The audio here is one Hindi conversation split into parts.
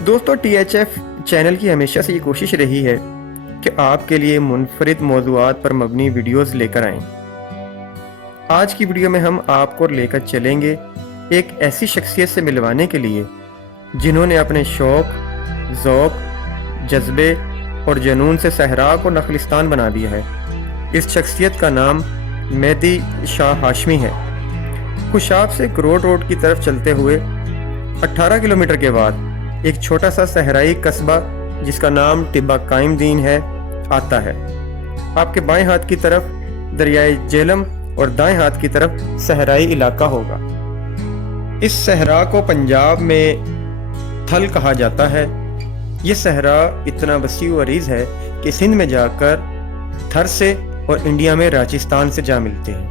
दोस्तों, THF चैनल की हमेशा से ये कोशिश रही है कि आपके लिए मुनफरिद मौज़ूआत पर मबनी वीडियोस लेकर आएं। आज की वीडियो में हम आपको लेकर चलेंगे एक ऐसी शख्सियत से मिलवाने के लिए जिन्होंने अपने शौक़, ज़ौक़, जज्बे और जुनून से सहरा को नखलिस्तान बना दिया है। इस शख्सियत का नाम मेहदी शाह हाशमी है। खुशाब से करोड़ रोड की तरफ चलते हुए 18 किलोमीटर के बाद एक छोटा सा सहराई कस्बा जिसका नाम टिब्बा कायम दीन है आता है। आपके बाएं हाथ की तरफ दरियाए जेहलम और दाएं हाथ की तरफ सहराई इलाका होगा। इस सहरा को पंजाब में थल कहा जाता है। यह सहरा इतना वसी व अरीज़ है कि सिंध में जाकर थर से और इंडिया में राजस्थान से जा मिलते हैं।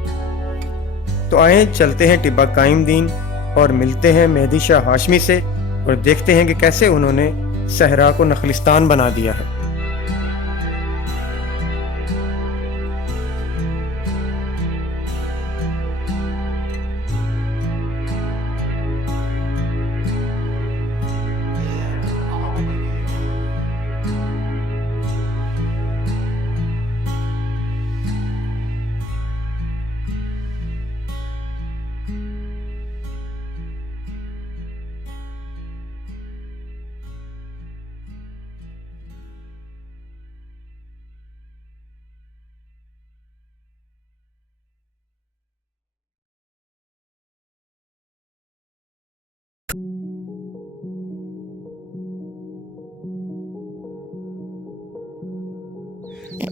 तो आए चलते हैं टिब्बा कायम दीन और मिलते हैं मेहदी शाह हाशमी से और देखते हैं कि कैसे उन्होंने सहरा को नखलिस्तान बना दिया है।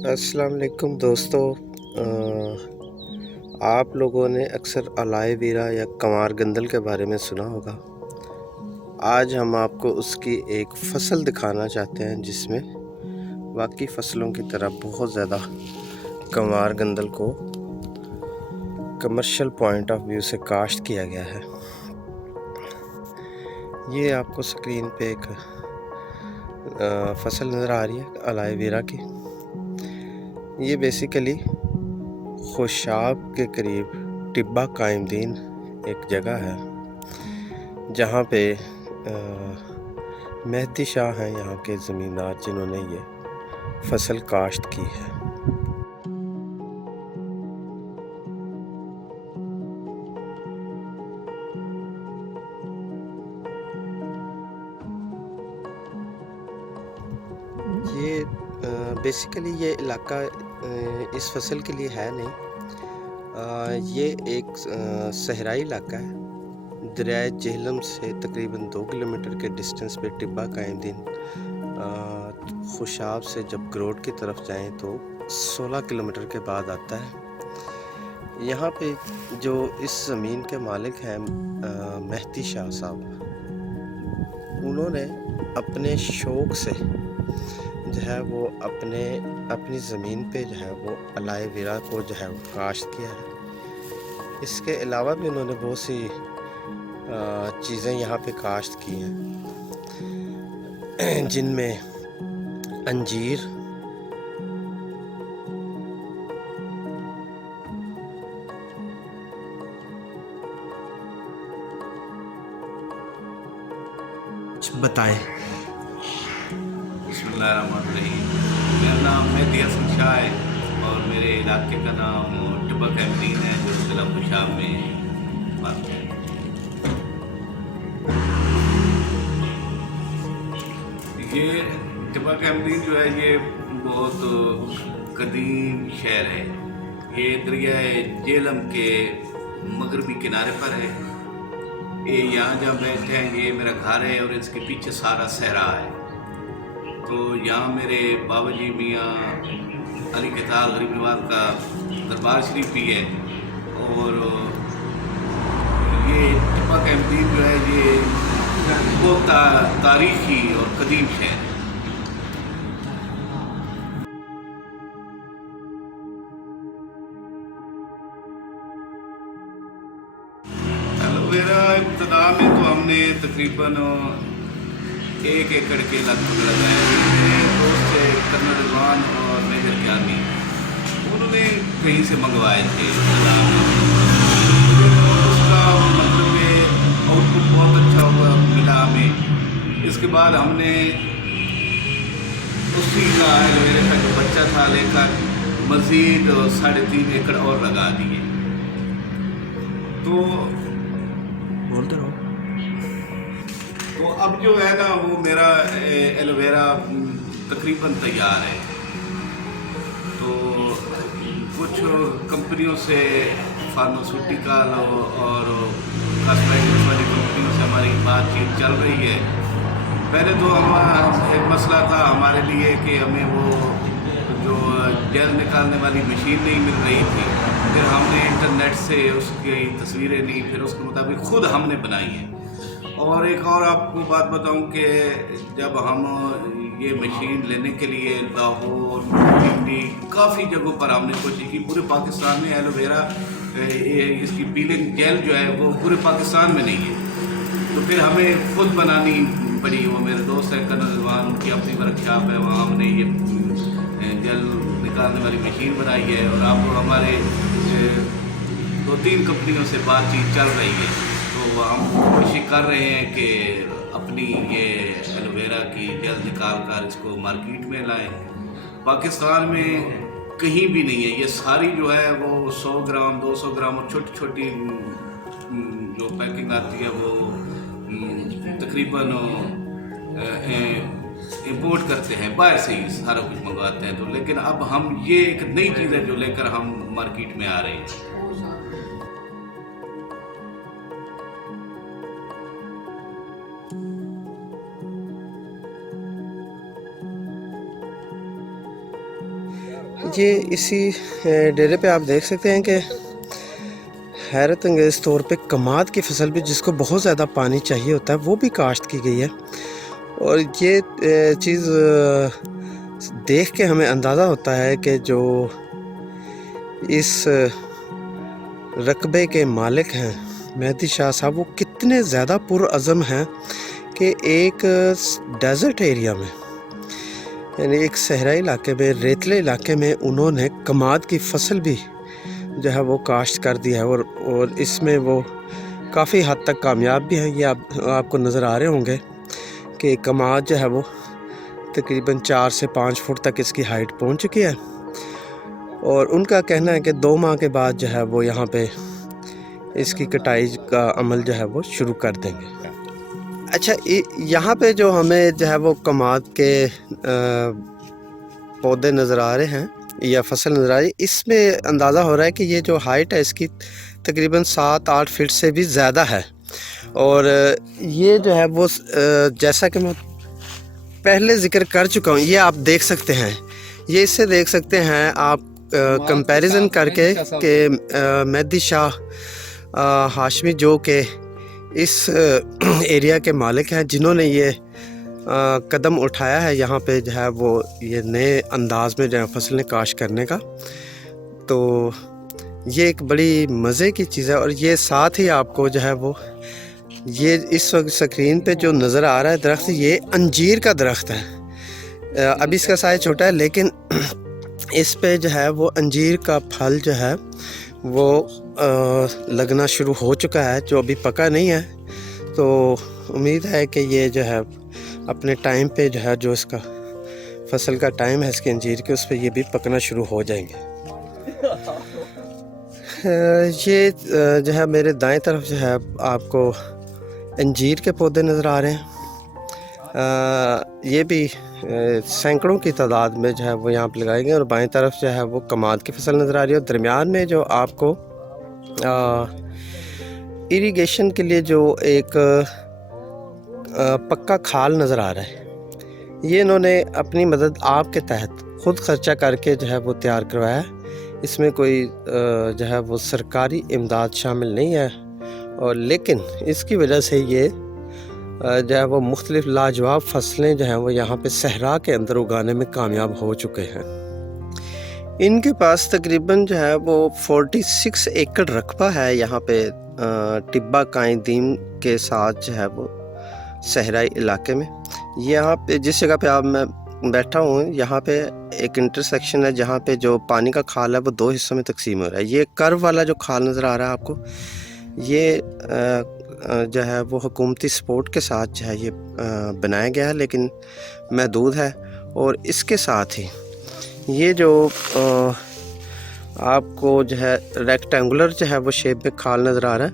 अस्सलाम वालेकुम दोस्तों। आप लोगों ने अक्सर अलाए वीरा या कंवार गंदल के बारे में सुना होगा। आज हम आपको उसकी एक फ़सल दिखाना चाहते हैं जिसमें बाकी फ़सलों की तरह बहुत ज़्यादा कंवार गंदल को कमर्शियल पॉइंट ऑफ व्यू से काश्त किया गया है। ये आपको स्क्रीन पे एक फ़सल नज़र आ रही है अलाए वीरा की। ये बेसिकली खुशाब के करीब टिब्बा कायम दीन एक जगह है जहाँ पे मेहदी शाह हैं यहाँ के ज़मींदार जिन्होंने ये फ़सल काश्त की है। ये बेसिकली ये इलाका इस फसल के लिए है नहीं। ये एक सहराई इलाका है। दरियाए जेहलम से तकरीबन 2 किलोमीटर के डिस्टेंस पे टिब्बा कायम दीन। खुशाब से जब ग्रोड की तरफ जाएं तो 16 किलोमीटर के बाद आता है। यहाँ पे जो इस ज़मीन के मालिक हैं मेहदी शाह साहब, उन्होंने अपने शौक़ से जो है वो अपनी ज़मीन पे जो है वो अलाए वीरा को जो है वो काश्त किया है। इसके अलावा भी उन्होंने बहुत सी चीज़ें यहाँ पे काश्त की हैं जिनमें अंजीर, बताएं। बिस्मिल्लाहिर्रहमानिर्रहीम। मेरा नाम मेहदी हसन शाह है और मेरे इलाके का नाम टिब्बा कायम दीन है जो ज़िला खुशाब में वाक़ है। ये टिब्बा कायम दीन जो है ये बहुत कदीम शहर है। ये दरियाए जेहलम के मगरबी किनारे पर है। ये यहाँ जहाँ बैठे हैं ये मेरा घर है और इसके पीछे सारा सहरा है। तो यहाँ मेरे बाबा जी मियाँ अली कताल गरीब नवाज का दरबार शरीफ भी है। और ये टिब्बा कायम दीन जो है ये बहुत तारीखी और कदीम शहर है। एलोवेरा इब्तदा में तो हमने तकरीबन 1 एकड़ के लगभग लगाया। मेरे दोस्त थे कर्नल रिजवान और मेजर ज्ञानी, उन्होंने कहीं से मंगवाए थे। उसका मतलब आउटपुट बहुत अच्छा हुआ मिला हमें। इसके बाद हमने उसी का एलोवेरा का जो बच्चा था लेकर मज़ीद 3.5 एकड़ और लगा दिए। तो बोलते रहो। तो अब जो है ना वो मेरा एलोवेरा तकरीबन तैयार है। तो कुछ कंपनियों से फार्मास्यूटिकल और कॉस्मेटिक्स वाली कंपनियों से हमारी बातचीत चल रही है। पहले तो हमारा एक मसला था हमारे लिए कि हमें वो जो जेल निकालने वाली मशीन नहीं मिल रही थी। फिर हमने इंटरनेट से उसकी तस्वीरें ली, फिर उसके मुताबिक ख़ुद हमने बनाई हैं। और एक और आपको बात बताऊं कि जब हम ये मशीन लेने के लिए लाहौर, दिल्ली, काफ़ी जगहों पर हमने कोशिश की। पूरे पाकिस्तान में एलोवेरा इसकी पीलिंग जेल जो है वो पूरे पाकिस्तान में नहीं है। तो फिर हमें खुद बनानी पड़ी। वो मेरे दोस्त है कर्नल रिजवान, उनकी अपनी वर्कशॉप है, वहाँ हमने ये जेल निकालने वाली मशीन बनाई है। और अब हमारे 2-3 कंपनियों से बातचीत चल रही है। तो हम कोशिश कर रहे हैं कि अपनी ये एलोवेरा की जेल निकाल कर इसको मार्केट में लाएं। पाकिस्तान में कहीं भी नहीं है। ये सारी जो है वो 100 ग्राम 200 ग्राम और छोटी छोटी जो पैकिंग आती है वो तकरीबन इंपोर्ट करते हैं, बाहर से ही सारा कुछ मंगवाते हैं। तो लेकिन अब हम ये एक नई चीज़ है जो लेकर हम मार्केट में आ रहे हैं। ये इसी डेरे पे आप देख सकते हैं कि हैरत अंगेज़ तौर पे कमाद की फसल भी, जिसको बहुत ज़्यादा पानी चाहिए होता है, वो भी काश्त की गई है। और ये चीज़ देख के हमें अंदाज़ा होता है कि जो इस रकबे के मालिक हैं मेहदी शाह साहब, वो कितने ज़्यादा पुरअज़म हैं कि एक डेज़र्ट एरिया में, यानी एक सहराई इलाके में, रेतले इलाके में उन्होंने कमाद की फसल भी जो है वो काश्त कर दिया है। और इसमें वो काफ़ी हद तक कामयाब भी हैं। ये आपको नज़र आ रहे होंगे कि कमाद जो है वो तकरीबन 4 से 5 फुट तक इसकी हाइट पहुंच चुकी है। और उनका कहना है कि 2 माह के बाद जो है वो यहाँ पे इसकी कटाई का अमल जो है वो शुरू कर देंगे। अच्छा, यहाँ पे जो हमें जो है वो कमाद के पौधे नज़र आ रहे हैं या फसल नज़र आ रही है, इसमें अंदाज़ा हो रहा है कि ये जो हाइट है इसकी तकरीबन 7-8 फीट से भी ज़्यादा है। और ये जो है वो जैसा कि मैं पहले ज़िक्र कर चुका हूँ, ये आप देख सकते हैं, ये इससे देख सकते हैं आप कंपैरिजन करके कि मेहदी शाह हाशमी जो कि इस एरिया के मालिक हैं, जिन्होंने ये कदम उठाया है यहाँ पे जो है वो ये नए अंदाज में जो है फसलें काश्त करने का। तो ये एक बड़ी मज़े की चीज़ है। और ये साथ ही आपको जो है वो ये इस वक्त स्क्रीन पे जो नज़र आ रहा है दरख्त, ये अंजीर का दरख्त है। अभी इसका साइज़ छोटा है, लेकिन इस पे जो है वो अंजीर का फल जो है वो लगना शुरू हो चुका है, जो अभी पका नहीं है। तो उम्मीद है कि ये जो है अपने टाइम पे जो है, जो इसका फसल का टाइम है इसके अंजीर के, उस पर ये भी पकना शुरू हो जाएंगे। ये जो है मेरे दाएं तरफ जो है आपको अंजीर के पौधे नज़र आ रहे हैं। ये भी सैकड़ों की तादाद में जो है वो यहाँ पर लगाए गए। और बाएं तरफ जो है वो कमाद की फसल नज़र आ रही है। और दरमियान में जो आपको इरिगेशन के लिए जो एक पक्का खाल नज़र आ रहा है, ये इन्होंने अपनी मदद आपके तहत ख़ुद खर्चा करके जो है वो तैयार करवाया है। इसमें कोई जो है वो सरकारी इमदाद शामिल नहीं है। और लेकिन इसकी वजह से ये जो है वो मुख्तलिफ लाजवाब फसलें जो हैं वो यहाँ पे सहरा के अंदर उगाने में कामयाब हो चुके हैं। इनके पास तकरीबन जो है वो 46 एकड़ रकबा है यहाँ पे टिब्बा कायदीन के साथ जो है वो सहराई इलाके में। यहाँ पे जिस जगह पे आप मैं बैठा हूँ, यहाँ पे एक इंटरसेक्शन है जहाँ पे जो पानी का खाल है वो 2 हिस्सों में तकसीम हो रहा है। ये कर्व वाला जो खाल नज़र आ रहा है आपको, ये जो है वो हुकूमती सपोर्ट के साथ जो है ये बनाया गया है, लेकिन महदूद है। और इसके साथ ही ये जो आपको जो है रेक्टेंगुलर जो है वो शेप में खाल नज़र आ रहा है,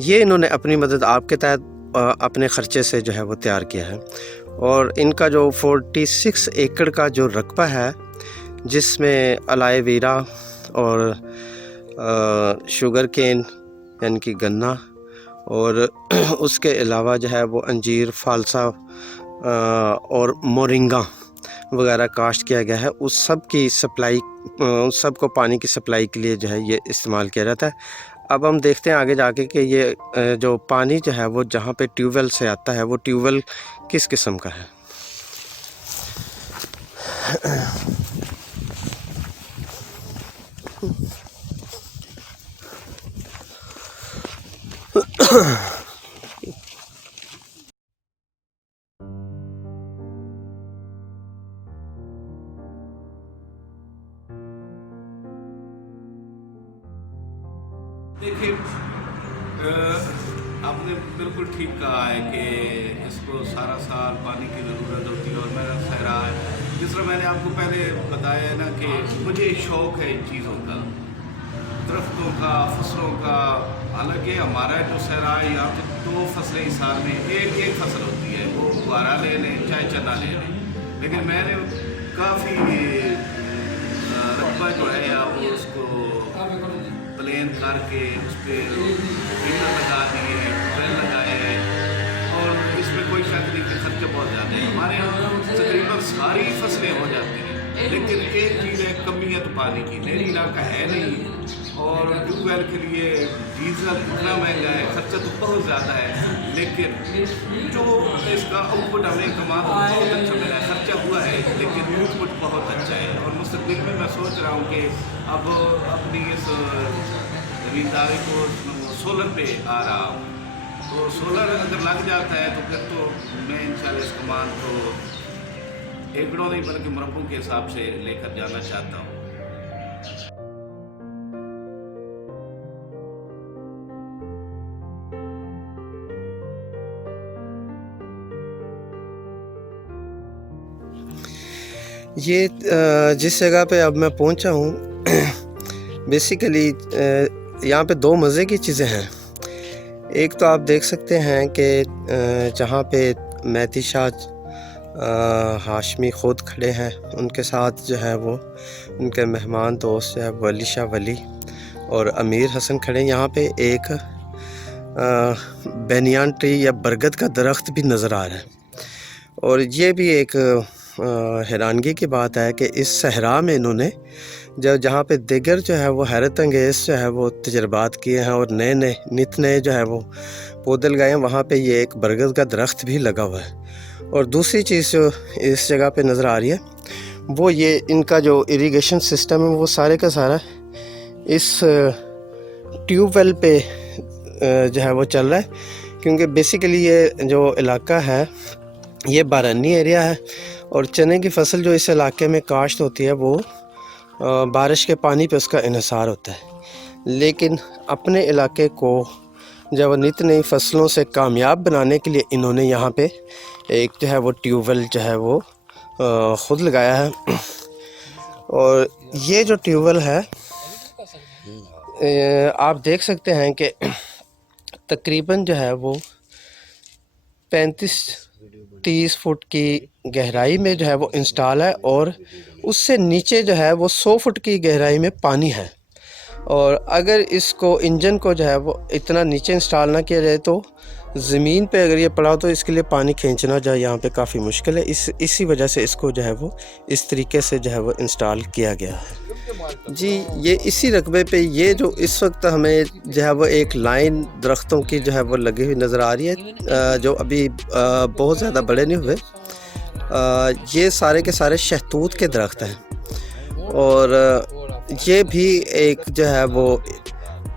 ये इन्होंने अपनी मदद आपके तहत अपने ख़र्चे से जो है वो तैयार किया है। और इनका जो 46 एकड़ का जो रकबा है, जिसमें अलाए वीरा और शुगर केन यानी कि गन्ना और उसके अलावा जो है वो अंजीर, फालसा और मोरिंगा वगैरह काश्त किया गया है। उस सब की सप्लाई, उस सब को पानी की सप्लाई के लिए जो है ये इस्तेमाल किया जाता है। अब हम देखते हैं आगे जाके कि ये जो पानी जो है वो जहाँ पे ट्यूबवेल से आता है, वो ट्यूबवेल किस किस्म का है। देखिए, आपने बिल्कुल ठीक कहा है कि इसको सारा साल पानी की ज़रूरत होती है और मेरा सहरा है। जिस तरह मैंने आपको पहले बताया है ना कि मुझे शौक़ है इन चीज़ों का, दरख्तों का, फसलों का। हालांकि हमारा जो सहरा है यहाँ पे 2 फसलें इस साल में एक फसल होती है, वो गुआरा ले लें चाहे चना ले लें। लेकिन मैंने काफ़ी रकबा जो है वो उसको प्लेन करके उस पर फिल्टर लगा दिए, ट्रेन लगाए हैं। और इसमें कोई शक नहीं कि खर्चे बहुत ज़्यादा है। हमारे यहाँ तकरीबन सारी फसलें हो जाती हैं, लेकिन एक चीज़ है, कमी है तो पानी की। नहरी इलाका है नहीं और ट्यूबवेल के लिए डीजल इतना महंगा है, खर्चा तो बहुत ज़्यादा है। लेकिन जो इसका आउटपुट हमें कमा बहुत अच्छा मिला है। खर्चा हुआ है लेकिन आउटपुट बहुत अच्छा है। और मुस्तकबिल में मैं सोच रहा हूँ कि अब अपनी इस ज़मींदारी को सोलर पे आ रहा हूँ, तो सोलर अगर लग जाता है तो फिर तो मैं इंशाल्लाह इस कमान को एकड़ों नहीं बल्कि मुरब्बों के हिसाब से लेकर जाना चाहता हूँ। ये जिस जगह पे अब मैं पहुंचा हूँ, बेसिकली यहाँ पे 2 मज़े की चीज़ें हैं। एक तो आप देख सकते हैं कि जहाँ पे मेहदी शाह हाशमी ख़ुद खड़े हैं, उनके साथ जो है वो उनके मेहमान दोस्त जो है वली शाह वली और अमीर हसन खड़े हैं। यहाँ पे एक बेनियान ट्री या बरगद का दरख्त भी नज़र आ रहा है। और ये भी एक हैरानगी की बात है कि इस सहरा में इन्होंने जहाँ पे दिगर जो है वो हैरत अंगेज़ जो है वो तजर्बात किए हैं और नए नित नए जो है वो पौधे लगाए हैं, वहाँ पे ये एक बरगद का दरख्त भी लगा हुआ है। और दूसरी चीज़ जो इस जगह पे नज़र आ रही है वो ये इनका जो इरिगेशन सिस्टम है वो सारे का सारा इस ट्यूबवेल पे जो है वो चल रहा है। क्योंकि बेसिकली ये जो इलाका है ये बारानी एरिया है और चने की फसल जो इस इलाके में काश्त होती है वो बारिश के पानी पे उसका इन्हिसार होता है। लेकिन अपने इलाके को जब नित नई फसलों से कामयाब बनाने के लिए इन्होंने यहाँ पे एक जो है वो ट्यूबवेल जो है वो ख़ुद लगाया है। और ये जो ट्यूबवेल है आप देख सकते हैं कि तकरीबन जो है वो 35-30 फुट की गहराई में जो है वो इंस्टॉल है और उससे नीचे जो है वो 100 फुट की गहराई में पानी है। और अगर इसको इंजन को जो है वो इतना नीचे इंस्टॉल ना किया जाए तो ज़मीन पे अगर ये पड़ा हो तो इसके लिए पानी खींचना जो है यहाँ पे काफ़ी मुश्किल है। इसी वजह से इसको जो है वो इस तरीके से जो है वो इंस्टॉल किया गया है। जी, ये इसी रकबे पे ये जो इस वक्त हमें जो है वो एक लाइन दरख्तों की जो है वो लगी हुई नज़र आ रही है, जो अभी बहुत ज़्यादा बड़े नहीं हुए। ये सारे के सारे शहतूत के दरख्त हैं और ये भी एक जो है वो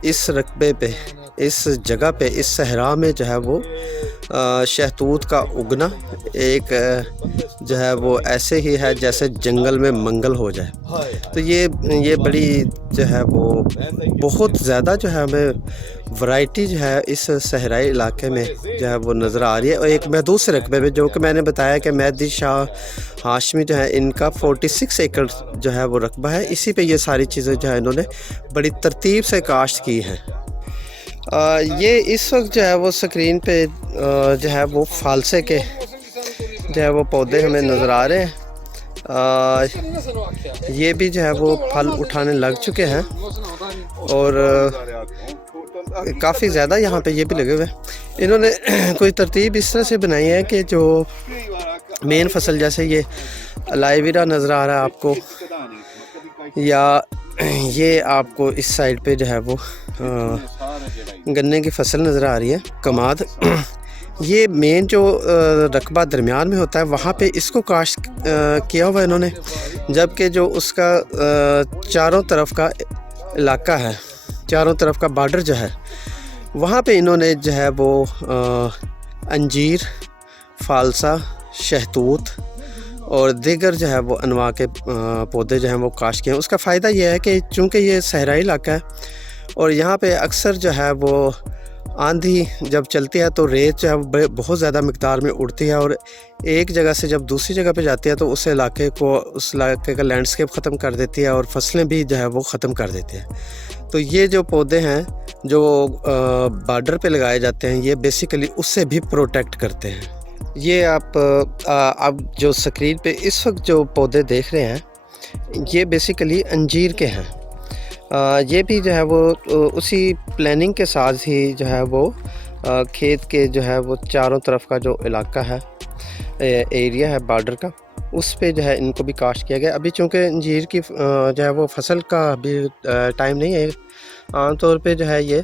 इस रकबे पे, इस जगह पे, इस सहरा में जो है वो शहतूत का उगना एक जो है वो ऐसे ही है जैसे जंगल में मंगल हो जाए। तो ये बड़ी जो है वो बहुत ज़्यादा जो है हमें वैरायटी जो है इस सहराई इलाके में जो है वो नज़र आ रही है। और एक महदूद से रकबे में, जो कि मैंने बताया कि मेहदी शाह हाशमी जो है इनका 46 एकड़ जो है वो रकबा है। इसी पे ये सारी चीज़ें जो है इन्होंने बड़ी तरतीब से काश्त की हैं। ये इस वक्त जो है वो स्क्रीन पे जो है वो फालसे के जो है वो पौधे हमें नज़र आ रहे हैं। ये भी जो है वो फल उठाने लग चुके हैं और काफ़ी ज़्यादा यहाँ पे ये भी लगे हुए हैं। इन्होंने कोई तरतीब इस तरह से बनाई है कि जो मेन फसल, जैसे ये एलोवेरा नज़र आ रहा है आपको, या ये आपको इस साइड पे जो है वो गन्ने की फसल नज़र आ रही है, कमाद। ये मेन जो रकबा दरमियान में होता है वहाँ पे इसको काश्त किया हुआ है इन्होंने, जबकि जो उसका चारों तरफ का इलाका है, चारों तरफ का बॉर्डर जो है, वहाँ पे इन्होंने जो है वो अंजीर, फालसा, शहतूत और दीगर जो है वो अनवा के पौधे जो हैं वो काश्त किए हैं। उसका फ़ायदा ये है कि चूँकि ये सहराई इलाका है और यहाँ पे अक्सर जो है वो आंधी जब चलती है तो रेत जो है बहुत ज़्यादा मिक़दार में उड़ती है और एक जगह से जब दूसरी जगह पे जाती है तो उस इलाके का लैंडस्केप ख़त्म कर देती है और फसलें भी जो है वो ख़त्म कर देती है। तो ये जो पौधे हैं जो बॉर्डर पे लगाए जाते हैं, ये बेसिकली उससे भी प्रोटेक्ट करते हैं। ये आप जो स्क्रीन पे इस वक्त जो पौधे देख रहे हैं, ये बेसिकली अंजीर के हैं। ये भी जो है वो उसी प्लानिंग के साथ ही जो है वो खेत के जो है वो चारों तरफ का जो इलाका है, एरिया है बॉर्डर का, उस पे जो है इनको भी काश्त किया गया। अभी चूँकि अंजीर की जो है वो फसल का अभी टाइम नहीं है, आमतौर पे जो है ये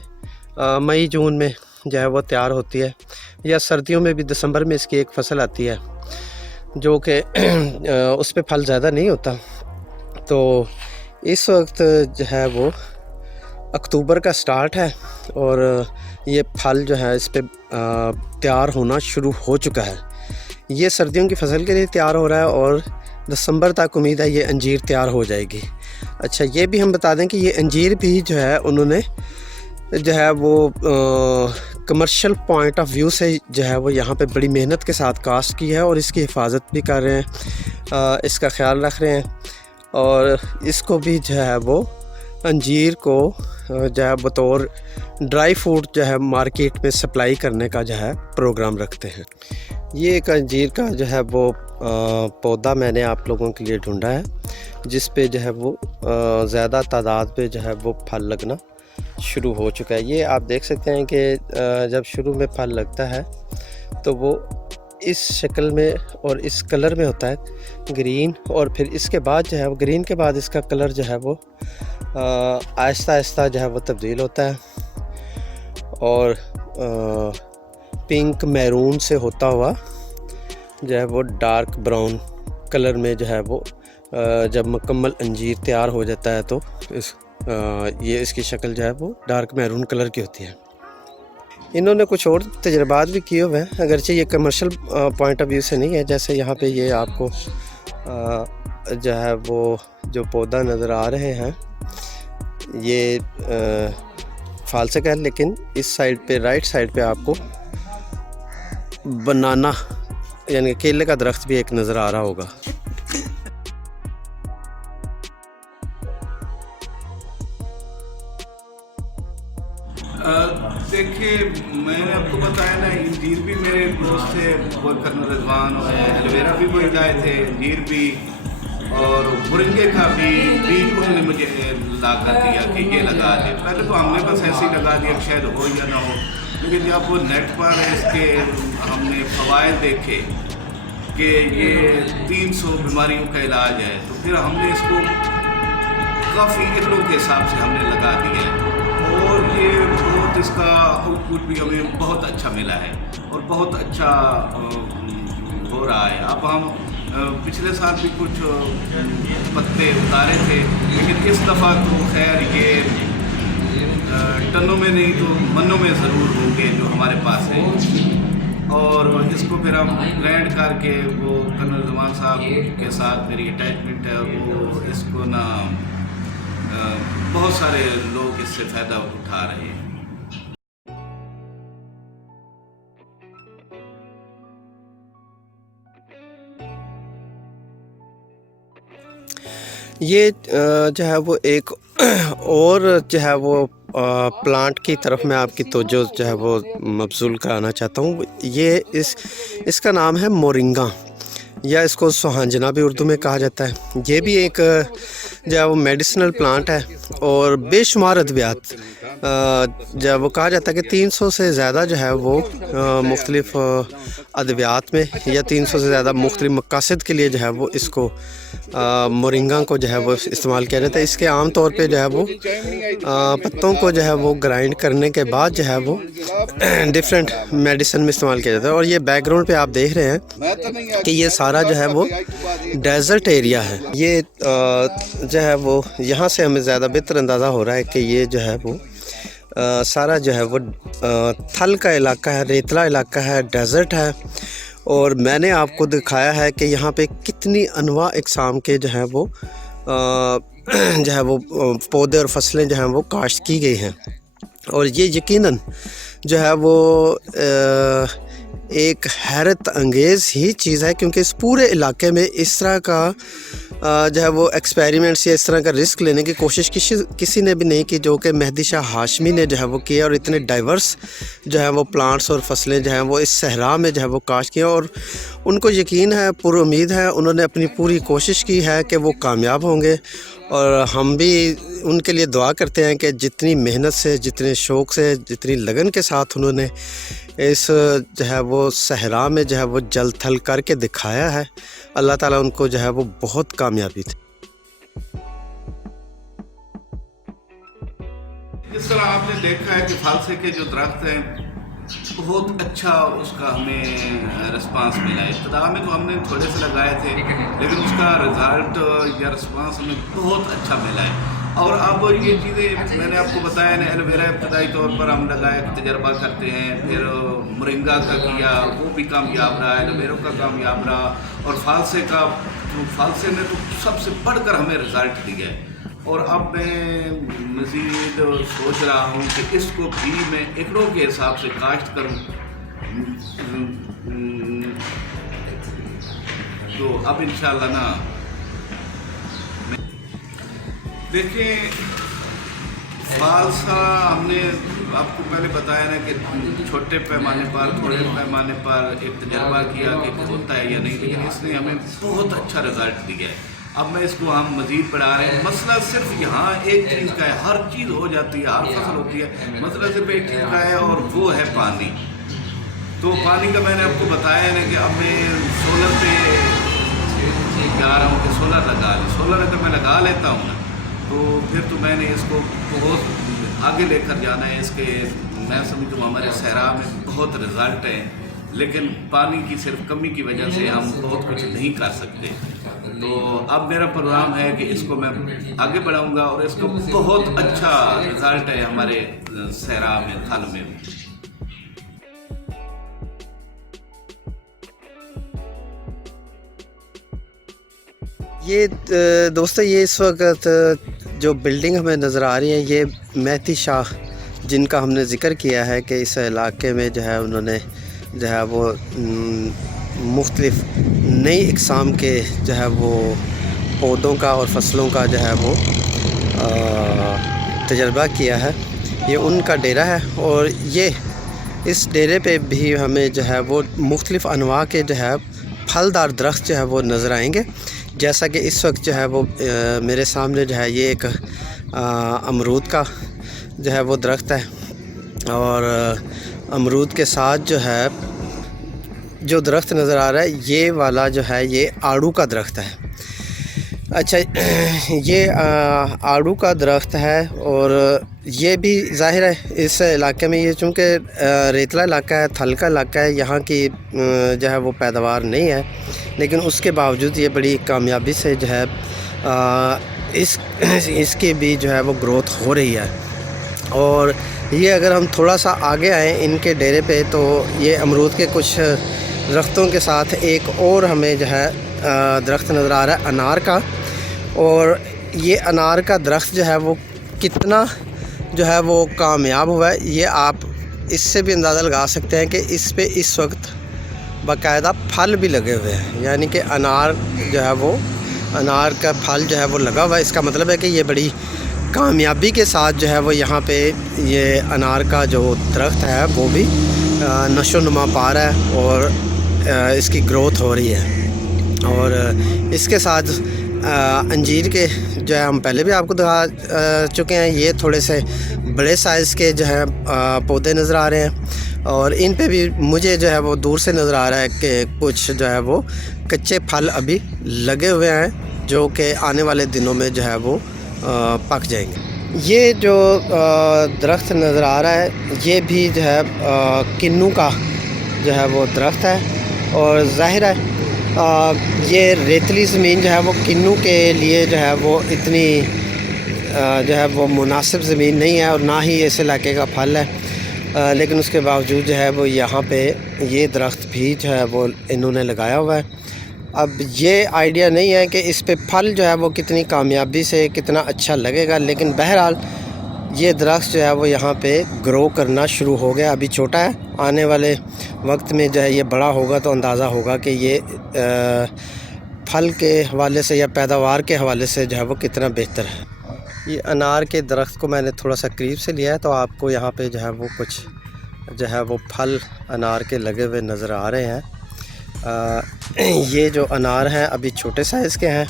मई जून में जो है वो तैयार होती है, या सर्दियों में भी दिसंबर में इसकी एक फसल आती है जो कि उस पे फल ज़्यादा नहीं होता। तो इस वक्त जो है वो अक्टूबर का स्टार्ट है और ये फल जो है इस पे तैयार होना शुरू हो चुका है। ये सर्दियों की फसल के लिए तैयार हो रहा है और दिसंबर तक उम्मीद है ये अंजीर तैयार हो जाएगी। अच्छा, ये भी हम बता दें कि ये अंजीर भी जो है उन्होंने जो है वो कमर्शियल पॉइंट ऑफ व्यू से जो है वो यहाँ पे बड़ी मेहनत के साथ काश्त की है और इसकी हिफाजत भी कर रहे हैं, इसका ख्याल रख रहे हैं और इसको भी जो है वो अंजीर को जो है बतौर ड्राई फ्रूट जो है मार्केट में सप्लाई करने का जो है प्रोग्राम रखते हैं। ये एक अंजीर का जो है वो पौधा मैंने आप लोगों के लिए ढूंढा है, जिस पे जो है वो ज़्यादा तादाद पे जो है वो फल लगना शुरू हो चुका है। ये आप देख सकते हैं कि जब शुरू में फल लगता है तो वो इस शक्ल में और इस कलर में होता है, ग्रीन, और फिर इसके बाद जो है वो ग्रीन के बाद इसका कलर जो है वो आहिस्ता आहिस्ता जो है वो तब्दील होता है और पिंक मैरून से होता हुआ जो है वो डार्क ब्राउन कलर में जो है वो जब मुकम्मल अंजीर तैयार हो जाता है तो ये इसकी शक्ल जो है वो डार्क मैरून कलर की होती है। इन्होंने कुछ और तजर्बात भी किए हुए हैं, अगरचे ये कमर्शियल पॉइंट ऑफ व्यू से नहीं है। जैसे यहाँ पे ये आपको जो है वो जो पौधा नज़र आ रहे हैं ये फालसे का है, लेकिन इस साइड पे राइट साइड पे आपको बनाना यानी केले का दरख्त भी एक नज़र आ रहा होगा। देखिए, मैंने आपको बताया ना, अंजीर भी मेरे दोस्त थे, वो कर्नल रिजवान, और एलोवेरा भी वो लाए थे, अंजीर भी, और मुरंगे का भी उन्होंने मुझे ला कर दिया कि ये लगा दे। पहले तो हमने बस ऐसे ही लगा दिया शायद हो या ना हो, लेकिन जब वो नेट पर इसके हमने फ़वाइद देखे कि ये 300 बीमारियों का इलाज है, तो फिर हमने इसको काफ़ी एकड़ों के हिसाब से हमने लगा दिया है और ये बहुत इसका आउटपुट भी हमें बहुत अच्छा मिला है और बहुत अच्छा हो रहा है। अब हम पिछले साल भी कुछ पत्ते उतारे थे, लेकिन इस दफ़ा तो खैर ये टनों में नहीं तो मनों में ज़रूर होंगे जो हमारे पास है, और इसको फिर हम ब्लेंड करके वो कर्नल रिजवान साहब के साथ मेरी अटैचमेंट है, वो इसको ना बहुत सारे लोग इससे फ़ायदा उठा रहे हैं। ये जो है वो एक और जो है वो प्लांट की तरफ मैं आपकी तवज्जो जो है वो मबज़ूल कराना चाहता हूँ। ये इसका नाम है मोरिंगा, या इसको सुहांजना भी उर्दू में कहा जाता है। ये भी एक जो है वो मेडिसिनल प्लांट है और बेशुमार अद्वियात जो है वो कहा जाता है कि 300 से ज़्यादा जो है वो मुख्तलिफ़ अद्वियात में या 300 से ज़्यादा मुख्तलिफ़ मकासद के लिए जो है वो इसको मोरिंगा को जो है वो इस्तेमाल किया जाता है। इसके आम तौर पे जो है वो पत्तों को जो है वो ग्राइंड करने के बाद जो है वो डिफरेंट मेडिसिन में इस्तेमाल किया जाता है। और ये बैकग्राउंड पे आप देख रहे हैं कि ये सारा जो है वो डेजर्ट एरिया है। ये जो है वो यहाँ से हमें ज़्यादा बेहतर अंदाज़ा हो रहा है कि ये जो है वो सारा जो है वो थल का इलाका है, रेतला इलाका है, डेजर्ट है। और मैंने आपको दिखाया है कि यहाँ पे कितनी अनवा इकसाम के जो है वो जो है वो पौधे और फसलें जो हैं वो काश्त की गई हैं। और ये यकीनन जो है वो एक हैरत अंगेज़ ही चीज़ है, क्योंकि इस पूरे इलाके में इस तरह का जो है वो एक्सपेरिमेंट्स या इस तरह का रिस्क लेने की कोशिश किसी ने भी नहीं की जो कि मेहदी शाह हाशमी ने जो है वो किया। और इतने डाइवर्स जो है वो प्लांट्स और फसलें जो हैं वो इस सहरा में जो है वो काश्त किया। और उनको यकीन है, पूरी उम्मीद है, उन्होंने अपनी पूरी कोशिश की है कि वो कामयाब होंगे। और हम भी उनके लिए दुआ करते हैं कि जितनी मेहनत से, जितने शौक़ से, जितनी लगन के साथ उन्होंने इस जो है वो सहरा में जो है वो जल थल करके दिखाया है, अल्लाह ताला उनको जो है वो बहुत कामयाबी थी। इस तरह आपने देखा है कि फालसे के जो दरख्त हैं बहुत अच्छा उसका हमें रिस्पांस मिला है। इब्तिदा में तो हमने थोड़े से लगाए थे, लेकिन उसका रिज़ल्ट या रिस्पांस हमें बहुत अच्छा मिला है। और अब ये चीज़ें मैंने आपको बताया ना, एलोवेरा इब्तिदाई तौर पर हम लगाए, तजर्बा करते हैं, फिर मोरिंगा का किया, वो भी कामयाब रहा, एलोवेरा का कामयाब रहा, और फालसे का फालसे ने तो सबसे बढ़कर हमें रिज़ल्ट दिया है। और अब मैं मज़ीद सोच रहा हूँ कि इसको भी मैं एकड़ों के हिसाब से काश्त करूँ। तो अब इंशाल्लाह ना देखिए, फालसा हमने आपको पहले बताया ना कि छोटे पैमाने पर, थोड़े पैमाने पर एक तजर्बा किया कि होता है या नहीं, लेकिन इसने हमें बहुत अच्छा रिज़ल्ट दिया है। अब मैं इसको हम मज़ीद बढ़ा रहे हैं। मसला सिर्फ यहाँ एक चीज़ का है, हर चीज़ हो जाती है, हर फसल होती है, मसला सिर्फ एक चीज़ का है और वो है पानी। तो पानी का मैंने आपको बताया ना कि अब मैं सोलर पे जा रहा हूँ कि सोलर लगा लें। सोलर अगर मैं लगा लेता हूँ ना, तो फिर तो मैंने इसको बहुत आगे लेकर जाना है। इसके मैं समझूँ हमारे सहरा में बहुत रिज़ल्ट है, लेकिन पानी की सिर्फ कमी की वजह से हम बहुत कुछ नहीं कर सकते। तो अब मेरा प्रोग्राम है कि इसको मैं आगे बढ़ाऊंगा और इसको बहुत अच्छा रिज़ल्ट है हमारे सहरा में, थल में। ये दोस्तों, ये इस वक्त जो बिल्डिंग हमें नज़र आ रही है, ये मेहदी शाह जिनका हमने ज़िक्र किया है कि इस इलाके में जो है उन्होंने जो है वो मुख्तलिफ़ नई इक़साम के जो है वो पौधों का और फसलों का जो है वो तजर्बा किया है। ये उनका डेरा है और ये इस डेरे पे भी हमें जो है वो मुख्तलिफ़ अनवा के जो है फलदार दरख्त जो है वो नज़र आएंगे। जैसा कि इस वक्त जो है वो मेरे सामने जो है ये एक अमरूद का जो है वो दरख्त है, और अमरूद के साथ जो है जो दरख्त नज़र आ रहा है ये वाला जो है ये आड़ू का दरख्त है। अच्छा, ये आड़ू का दरख्त है और ये भी ज़ाहिर है इस इलाके में, ये चूँकि रेतला इलाका है, थल का इलाका है, यहाँ की जो है वो पैदावार नहीं है, लेकिन उसके बावजूद ये बड़ी कामयाबी से जो है इसकी भी जो है वो ग्रोथ हो रही है। और ये अगर हम थोड़ा सा आगे आएँ इनके डेरे पे, तो ये अमरूद के कुछ दरख्तों के साथ एक और हमें जो है दरख्त नज़र आ रहा है अनार का। और ये अनार का दरख्त जो है वो कितना जो है वो कामयाब हुआ है, ये आप इससे भी अंदाज़ा लगा सकते हैं कि इस पे इस वक्त बाकायदा फल भी लगे हुए हैं, यानी कि अनार जो है वो अनार का फल जो है वो लगा हुआ है। इसका मतलब है कि ये बड़ी कामयाबी के साथ जो है वो यहाँ पे ये अनार का जो दरख्त है वो भी नशो नुमा पा रहा है और इसकी ग्रोथ हो रही है। और इसके साथ अंजीर के जो है हम पहले भी आपको दिखा चुके हैं, ये थोड़े से बड़े साइज़ के जो है पौधे नज़र आ रहे हैं और इन पे भी मुझे जो है वो दूर से नज़र आ रहा है कि कुछ जो है वो कच्चे फल अभी लगे हुए हैं जो कि आने वाले दिनों में जो है वो पक जाएंगे। ये जो दरख्त नज़र आ रहा है ये भी जो है किन्नू का जो है वो दरख्त है और ज़ाहिर है ये रेतली ज़मीन जो है वो किन्नू के लिए जो है वो इतनी जो है वो मुनासिब ज़मीन नहीं है और ना ही इस इलाके का फल है, लेकिन उसके बावजूद जो है वो यहाँ पे ये दरख्त भी जो है वो इन्होंने लगाया हुआ है। अब ये आइडिया नहीं है कि इस पे फल जो है वो कितनी कामयाबी से कितना अच्छा लगेगा, लेकिन बहरहाल ये दरख्त जो है वो यहाँ पे ग्रो करना शुरू हो गया। अभी छोटा है, आने वाले वक्त में जो है ये बड़ा होगा तो अंदाज़ा होगा कि ये फल के हवाले से या पैदावार के हवाले से जो है वो कितना बेहतर है। ये अनार के दरख्त को मैंने थोड़ा सा करीब से लिया है तो आपको यहाँ पे जो है वो कुछ जो है वो फल अनार के लगे हुए नज़र आ रहे हैं। ये जो अनार हैं अभी छोटे साइज़ के हैं,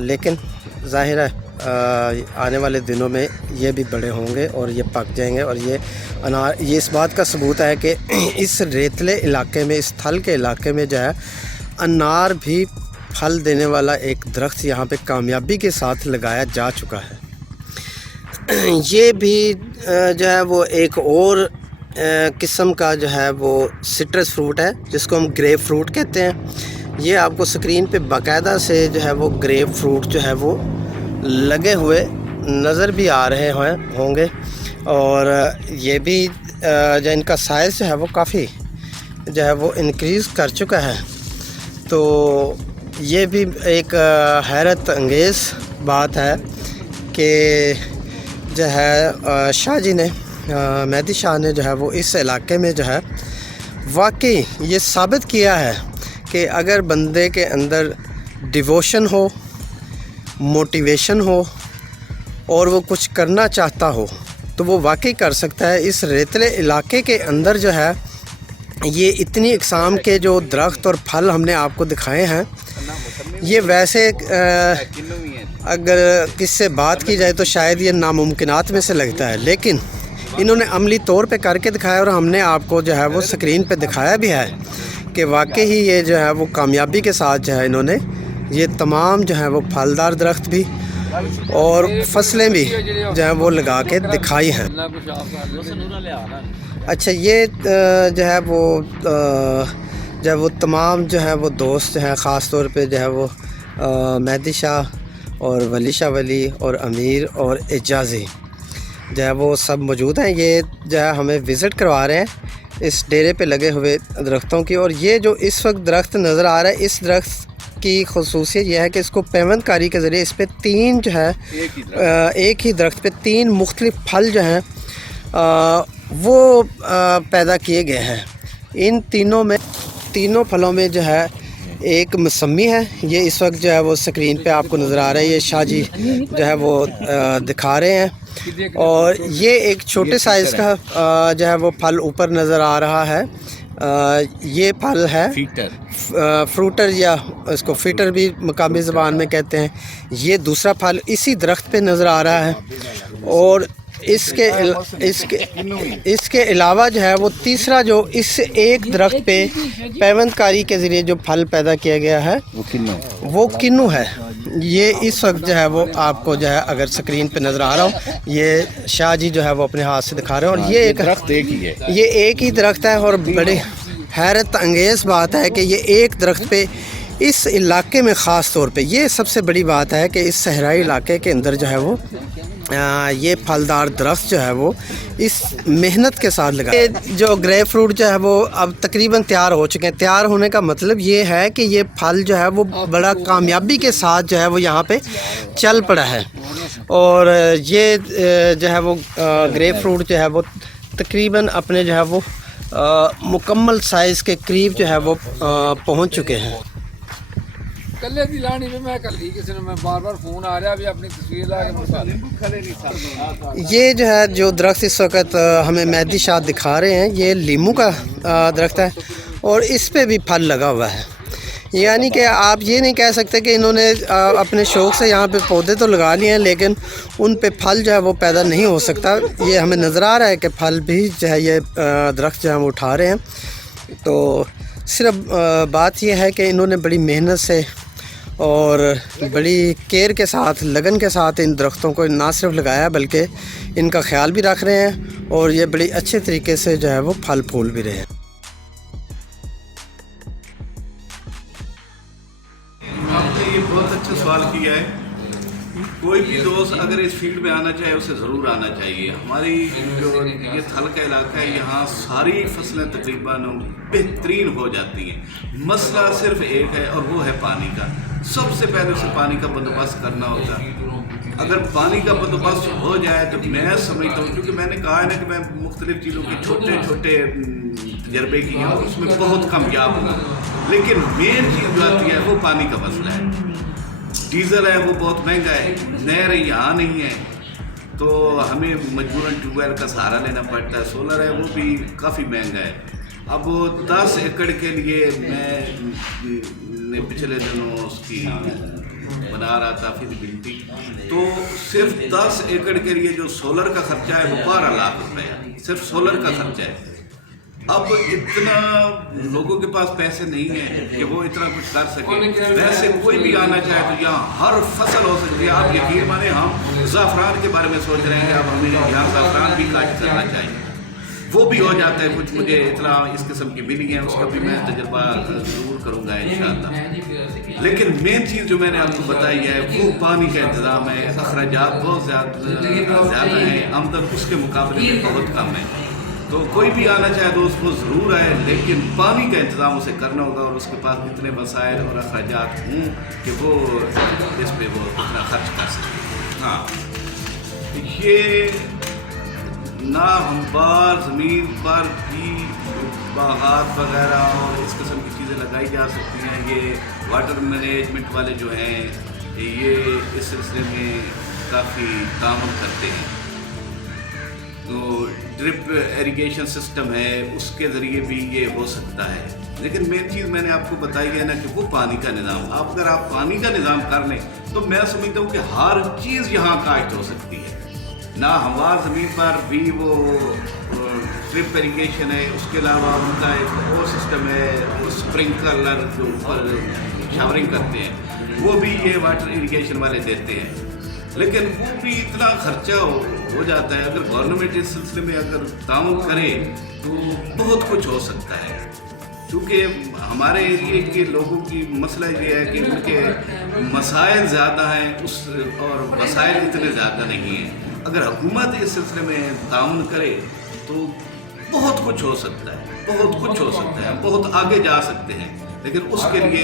लेकिन ज़ाहिर है आने वाले दिनों में ये भी बड़े होंगे और ये पक जाएंगे। और ये अनार ये इस बात का सबूत है कि इस रेतले इलाके में, इस थल के इलाके में जो है अनार भी फल देने वाला एक दरख्त यहाँ पे कामयाबी के साथ लगाया जा चुका है। ये भी जो है वो एक और किस्म का जो है वो सिट्रस फ्रूट है जिसको हम ग्रेप फ्रूट कहते हैं। ये आपको स्क्रीन पे बाकायदा से जो है वो ग्रेप फ्रूट जो है वो लगे हुए नज़र भी आ रहे होंगे और ये भी जो इनका साइज़ जो है वो काफ़ी जो है वो इंक्रीज़ कर चुका है। तो ये भी एक हैरत अंगेज़ बात है कि जो है शाह जी ने मेहदी शाह ने जो है वो इस इलाके में जो है वाकई ये साबित किया है कि अगर बंदे के अंदर डिवोशन हो, मोटिवेशन हो और वो कुछ करना चाहता हो तो वो वाकई कर सकता है। इस रेतले इलाके के अंदर जो है ये इतनी इकसाम के जो दरख्त और फल हमने आपको दिखाए हैं, ये वैसे अगर किससे बात की जाए तो शायद ये नामुमकिनात में से लगता है, लेकिन इन्होंने अमली तौर पे करके दिखाया और हमने आपको जो है वो स्क्रीन पे दिखाया भी है कि वाकई ही ये जो है वो कामयाबी के साथ जो है इन्होंने ये तमाम जो है वो फलदार दरख्त भी और फसलें भी जो है वो लगा के दिखाई हैं। अच्छा, ये जो है वो तमाम जो है वो दोस्त जो हैं ख़ास तौर पे जो है वो मेहदी शाह और वली शाह वली और अमीर और एजाज़ी जो है वो सब मौजूद हैं। ये जो है हमें विज़िट करवा रहे हैं इस डेरे पे लगे हुए दरख्तों की। और ये जो इस वक्त दरख्त नज़र आ रहा है, इस दरख्त की ख़ुसूसियत यह है कि इसको पेवंदकारी के ज़रिए इस पे तीन जो है एक ही दरख्त पे तीन मुख्तलिफ फल जो हैं वो पैदा किए गए हैं। इन तीनों फलों में जो है एक मौसमी है, ये इस वक्त जो है वो स्क्रीन पे आपको नज़र आ रहा है, ये शाह जी जो है वो दिखा रहे हैं। और ये एक छोटे साइज़ का जो है वो फल ऊपर नज़र आ रहा है, ये फल है फ्रूटर या इसको फीटर भी मकामी ज़बान में कहते हैं। ये दूसरा फल इसी दरख्त पे नज़र आ रहा है और इसके अलावा जो है वो तीसरा जो इस एक दरख्त पे पैवंदकारी के ज़रिए जो फल पैदा किया गया है वो किन्नू है। ये इस वक्त जो है वो आपको जो है अगर स्क्रीन पे नज़र आ रहा हो, ये शाह जी जो है वो अपने हाथ से दिखा रहे हैं। और ये एक दरख्त ये एक ही दरख्त है और बड़ी हैरत अंगेज़ बात है कि ये एक दरख्त पे इस इलाके में ख़ास तौर पे ये सबसे बड़ी बात है कि इस सहराई इलाके के अंदर जो है वो ये फलदार दरख्त जो है वो इस मेहनत के साथ लगा। ये जो ग्रेप फ्रूट जो है वो अब तकरीबन तैयार हो चुके हैं। तैयार होने का मतलब ये है कि ये फल जो है वो बड़ा कामयाबी के साथ जो है वो यहाँ पे चल पड़ा है। और ये जो है वो ग्रेप फ्रूट जो है वो तकरीबन अपने जो है वो मुकम्मल साइज़ के करीब जो है वो पहुँच चुके हैं। कल्ले दी लानी भी मैं कल ही किसी ने मैं बार फोन आ रहा भी अपनी तस्वीर ला के ये जो है जो दरख्त इस वक्त हमें मेहदी शाह दिखा रहे हैं, ये लीमू का दरख्त है और इस पे भी फल लगा हुआ है। यानी कि आप ये नहीं कह सकते कि इन्होंने अपने शौक़ से यहाँ पे पौधे तो लगा लिए हैं लेकिन उन पे फल जो है वो पैदा नहीं हो सकता। ये हमें नज़र आ रहा है कि फल भी जो है ये दरख्त जो है वो उठा रहे हैं। तो सिर्फ बात यह है कि इन्होंने बड़ी मेहनत से और बड़ी केयर के साथ, लगन के साथ इन दरख्तों को ना सिर्फ लगाया बल्कि इनका ख्याल भी रख रहे हैं और ये बड़ी अच्छे तरीके से जो है वो फल फूल भी रहे हैं। आपने ये बहुत अच्छा सवाल किया है। कोई भी दोस्त अगर इस फील्ड में आना चाहे उसे ज़रूर आना चाहिए। हमारी जो ये थल का इलाका है, यहाँ सारी फसलें तकरीबन बेहतरीन हो जाती हैं। मसला सिर्फ एक है और वो है पानी का। सबसे पहले उसे पानी का बंदोबस्त करना होगा। अगर पानी का बंदोबस्त हो जाए तो मैं समझता हूँ, क्योंकि मैंने कहा है ना कि मैं मुख्तलिफ चीज़ों के छोटे छोटे तजर्बे किए और उसमें बहुत कामयाब हुआ, लेकिन मेन चीज़ जो आती है वो पानी का मसला है। डीज़ल है वो बहुत महंगा है, नहर यहाँ नहीं है तो हमें मजबूरन ट्यूबवेल का सहारा लेना पड़ता है। सोलर है वो भी काफ़ी महंगा है। अब 10 एकड़ के लिए मैं पिछले दिनों उसकी बना रहा था फिजिबिलिटी, तो सिर्फ 10 एकड़ के लिए जो सोलर का खर्चा है वो 12 लाख रुपए है, सिर्फ सोलर का खर्चा है। अब इतना लोगों के पास पैसे नहीं है कि वो इतना कुछ कर सके। वैसे कोई भी आना चाहे तो यहाँ हर फसल हो सकती है। आप यकीन माने हम ज़ाफ़रान के बारे में सोच रहे हैं कि अब हमें यहाँ ज़ाफ़रान भी काश्त करना चाहिए, वो भी हो जाता है। कुछ मुझे इतना इस किस्म की मिली है, उसका भी मैं तजर्बा ज़रूर करूँगा इंशाअल्लाह। लेकिन मेन चीज़ जो मैंने आपको बताई है वो पानी का इंतज़ाम है। अखराजात बहुत ज़्यादा हैं, आमदन उसके मुकाबले में बहुत कम है। तो कोई भी आना चाहे तो उसको ज़रूर आए, लेकिन पानी का इंतज़ाम उसे करना होगा और उसके पास इतने वसाइल और अखराजात हों कि वो इस पर वो इतना खर्च कर सके। हाँ, ये ना हमवार ज़मीन पर भी बागात वगैरह और इस किस्म की चीज़ें लगाई जा सकती हैं। ये वाटर मैनेजमेंट वाले जो हैं ये इस सिलसिले में काफ़ी तामुल करते हैं। तो ड्रिप इरिगेशन सिस्टम है, उसके ज़रिए भी ये हो सकता है। लेकिन मेन चीज़ मैंने आपको बताई है ना कि वो पानी का निज़ाम। अगर आप पानी का निज़ाम कर लें तो मैं समझता हूँ कि हर चीज़ यहाँ काश्त हो सकती है। ना हमवार ज़मीन पर भी वो ड्रिप इरिगेशन है, उसके अलावा उनका एक और सिस्टम है वो स्प्रिंकलर जो ऊपर शावरिंग करते हैं, वो भी ये वाटर इरिगेशन वाले देते हैं। लेकिन वो भी इतना खर्चा हो जाता है। अगर गवर्नमेंट इस सिलसिले में अगर ताउन करे तो बहुत कुछ हो सकता है। क्योंकि हमारे एरिए के लोगों की मसला ये है कि उनके मसाइल ज़्यादा हैं और वसाइल इतने ज़्यादा नहीं हैं। अगर हुकूमत इस सिलसिले में ताउन करे तो बहुत कुछ हो सकता है, बहुत कुछ हो सकता है, बहुत आगे जा सकते हैं। लेकिन उसके लिए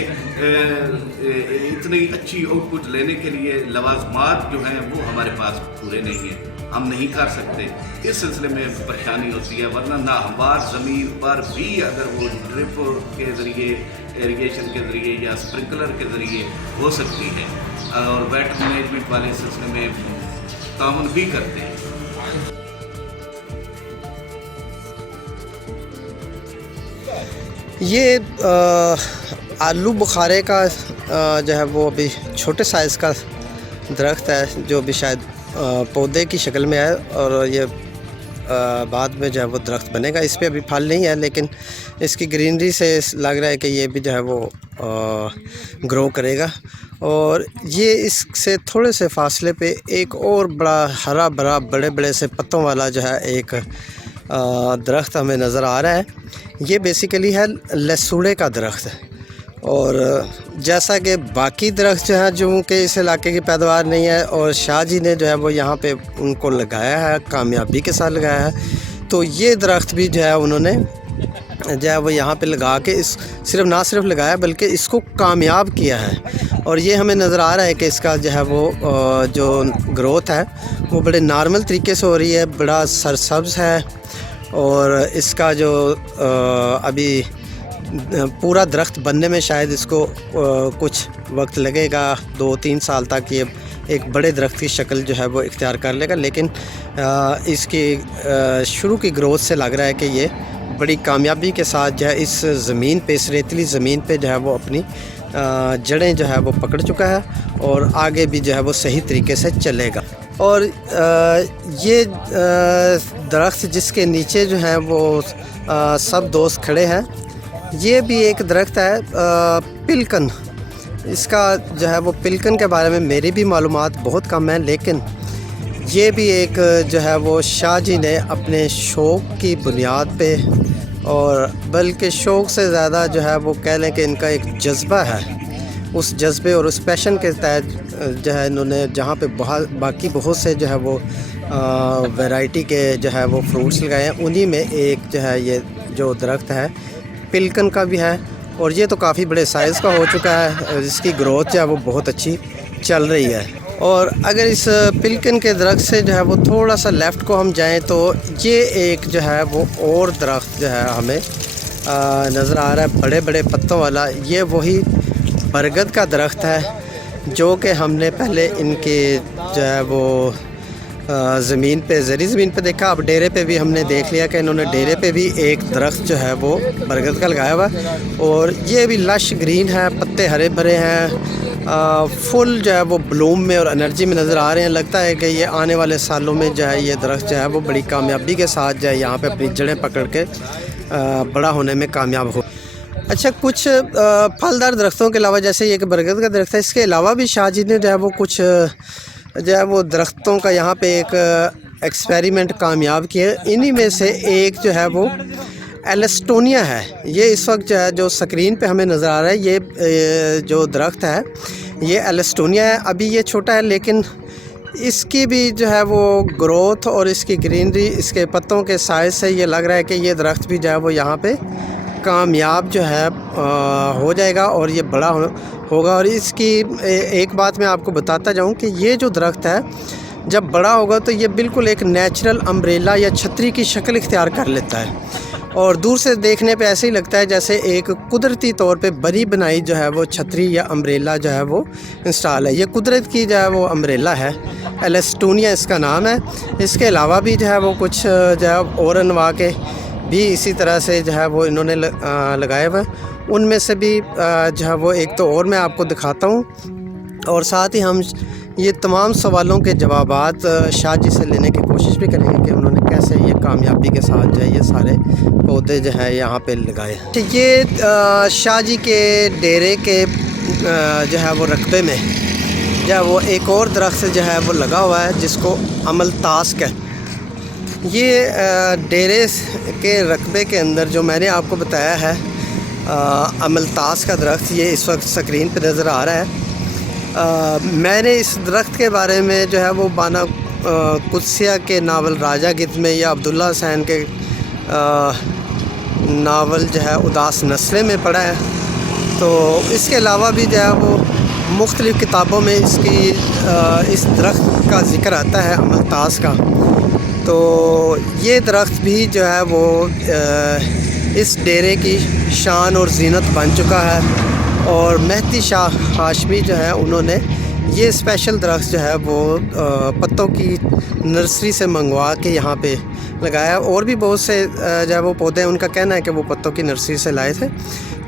इतनी अच्छी आउटपुट लेने के लिए लवाजमात जो हैं वो हमारे पास पूरे नहीं हैं, हम नहीं कर सकते। इस सिलसिले में परेशानी होती है। वरना नाहमवार ज़मीन पर भी अगर वो ड्रिप के ज़रिए, इरिगेशन के ज़रिए या स्प्रिंकलर के ज़रिए हो सकती है और वाटर मैनेजमेंट वाले इस सिलसिले में ताउन भी करते हैं। ये आलू बुखारे का जो है वो अभी छोटे साइज़ का दरख्त है जो भी शायद पौधे की शक्ल में है और ये बाद में जो है वो दरख्त बनेगा। इस पे अभी फल नहीं है लेकिन इसकी ग्रीनरी से लग रहा है कि ये भी जो है वो ग्रो करेगा। और ये इससे थोड़े से फासले पे एक और बड़ा हरा भरा बड़े बड़े से पत्तों वाला जो है एक दरख्त हमें नज़र आ रहा है। ये बेसिकली है लसूड़े का दरख्त है। और जैसा कि बाकी दरख्त जो है जो कि इस इलाके की पैदावार नहीं है और शाह जी ने जो है वो यहाँ पे उनको लगाया है, कामयाबी के साथ लगाया है, तो ये दरख्त भी जो है उन्होंने जो है वो यहाँ पे लगा के इस ना सिर्फ लगाया बल्कि इसको कामयाब किया है। और ये हमें नज़र आ रहा है कि इसका जो है वो जो ग्रोथ है वो बड़े नॉर्मल तरीके से हो रही है, बड़ा सरसब्ज़ है। और इसका जो अभी पूरा दरख्त बनने में शायद इसको कुछ वक्त लगेगा, 2-3 साल तक ये एक बड़े दरख्त की शक्ल जो है वो इख्तियार कर लेगा। लेकिन इसकी शुरू की ग्रोथ से लग रहा है कि ये बड़ी कामयाबी के साथ जो है इस ज़मीन पे, इस रेतीली ज़मीन पे जो है वो अपनी जड़ें जो है वो पकड़ चुका है और आगे भी जो है वो सही तरीके से चलेगा। और ये दरख्त जिसके नीचे जो है वो सब दोस्त खड़े हैं, ये भी एक दरख्त है पिलकन। इसका जो है वो पिलकन के बारे में मेरी भी मालूमात बहुत कम है, लेकिन ये भी एक जो है वो शाह जी ने अपने शौक़ की बुनियाद पे, और बल्कि शौक़ से ज़्यादा जो है वो कह लें कि इनका एक जज्बा है, उस जज्बे और उस पैशन के तहत जो है इन्होंने जहाँ पे बाकी बहुत से जो है वो वैरायटी के जो है वो फ्रूट्स लगाए हैं, उन्हीं में एक जो है ये जो दरख्त है पिलकन का भी है। और ये तो काफ़ी बड़े साइज़ का हो चुका है, इसकी ग्रोथ जो है वो बहुत अच्छी चल रही है। और अगर इस पिलकन के दरख्त से जो है वो थोड़ा सा लेफ़्ट को हम जाएं तो ये एक जो है वो और दरख्त जो है हमें नज़र आ रहा है, बड़े बड़े पत्तों वाला। ये वही बरगद का दरख्त है जो कि हमने पहले इनके जो है वो ज़मीन पे, ज़री ज़मीन पे देखा। अब डेरे पे भी हमने देख लिया कि इन्होंने डेरे पे भी एक दरख्त जो है वो बरगद का लगाया हुआ, और ये भी लश ग्रीन है, पत्ते हरे भरे हैं, फुल जो है वो ब्लूम में और एनर्जी में नज़र आ रहे हैं। लगता है कि ये आने वाले सालों में जो है ये दरख्त जो है वो बड़ी कामयाबी के साथ जो है यहाँ पे अपनी जड़ें पकड़ के बड़ा होने में कामयाब हो। अच्छा, कुछ फलदार दरख्तों के अलावा, जैसे ये बरगद का दरख्त है, इसके अलावा भी शाह जी ने जो है वो कुछ जो है वो दरख्तों का यहाँ पे एक एक्सपेरिमेंट कामयाब किया। इन्हीं में से एक जो है वो एलेस्टोनिया है। ये इस वक्त जो है जो स्क्रीन पे हमें नज़र आ रहा है, ये जो दरख्त है ये एलेस्टोनिया है। अभी ये छोटा है, लेकिन इसकी भी जो है वो ग्रोथ और इसकी ग्रीनरी, इसके पत्तों के साइज़ से ये लग रहा है कि ये दरख्त भी जो है वो यहाँ पे कामयाब जो है हो जाएगा और ये बड़ा होगा। और इसकी एक बात मैं आपको बताता जाऊं कि ये जो दरख्त है जब बड़ा होगा तो ये बिल्कुल एक नेचुरल अम्ब्रेला या छतरी की शक्ल इख्तियार कर लेता है, और दूर से देखने पे ऐसे ही लगता है जैसे एक कुदरती तौर पे बनी बनाई जो है वो छतरी या अम्ब्रेला जो है वो इंस्टॉल है। ये कुदरत की जो है वो अम्ब्रेला है, एलेस्टोनिया इसका नाम है। इसके अलावा भी जो है वो कुछ जो है और अनवा के भी इसी तरह से जो है वो इन्होंने लगाए हुए, उनमें से भी जो है वो एक तो और मैं आपको दिखाता हूँ, और साथ ही हम ये तमाम सवालों के जवाबात शाह जी से लेने की कोशिश भी करेंगे कि उन्होंने कैसे ये कामयाबी के साथ जो है ये सारे पौधे जो है यहाँ पे लगाए। ये शाह जी के डेरे के जो है वो रकबे में जो है वो एक और दरख्त जो है वो लगा हुआ है जिसको अमलतास कहते हैं। ये डेरे के रकबे के अंदर जो मैंने आपको बताया है अमलतास का दरख्त, ये इस वक्त स्क्रीन पे नज़र आ रहा है। मैंने इस दरख्त के बारे में जो है वो बाना कुदसिया के नावल राजा गिद्ध में या अब्दुल्ला हुसैन के नावल जो है उदास नस्लें में पढ़ा है। तो इसके अलावा भी जो है वो मुख्तलिफ़ किताबों में इसकी इस दरख्त का ज़िक्र आता है, अमलतास का। तो ये दरख्त भी जो है वो इस डेरे की शान और ज़ीनत बन चुका है, और मेहदी शाह हाशमी जो है उन्होंने ये स्पेशल दरख्त जो है वो पत्तों की नर्सरी से मंगवा के यहाँ पे लगाया। और भी बहुत से जो है वो पौधे हैं, उनका कहना है कि वो पत्तों की नर्सरी से लाए थे,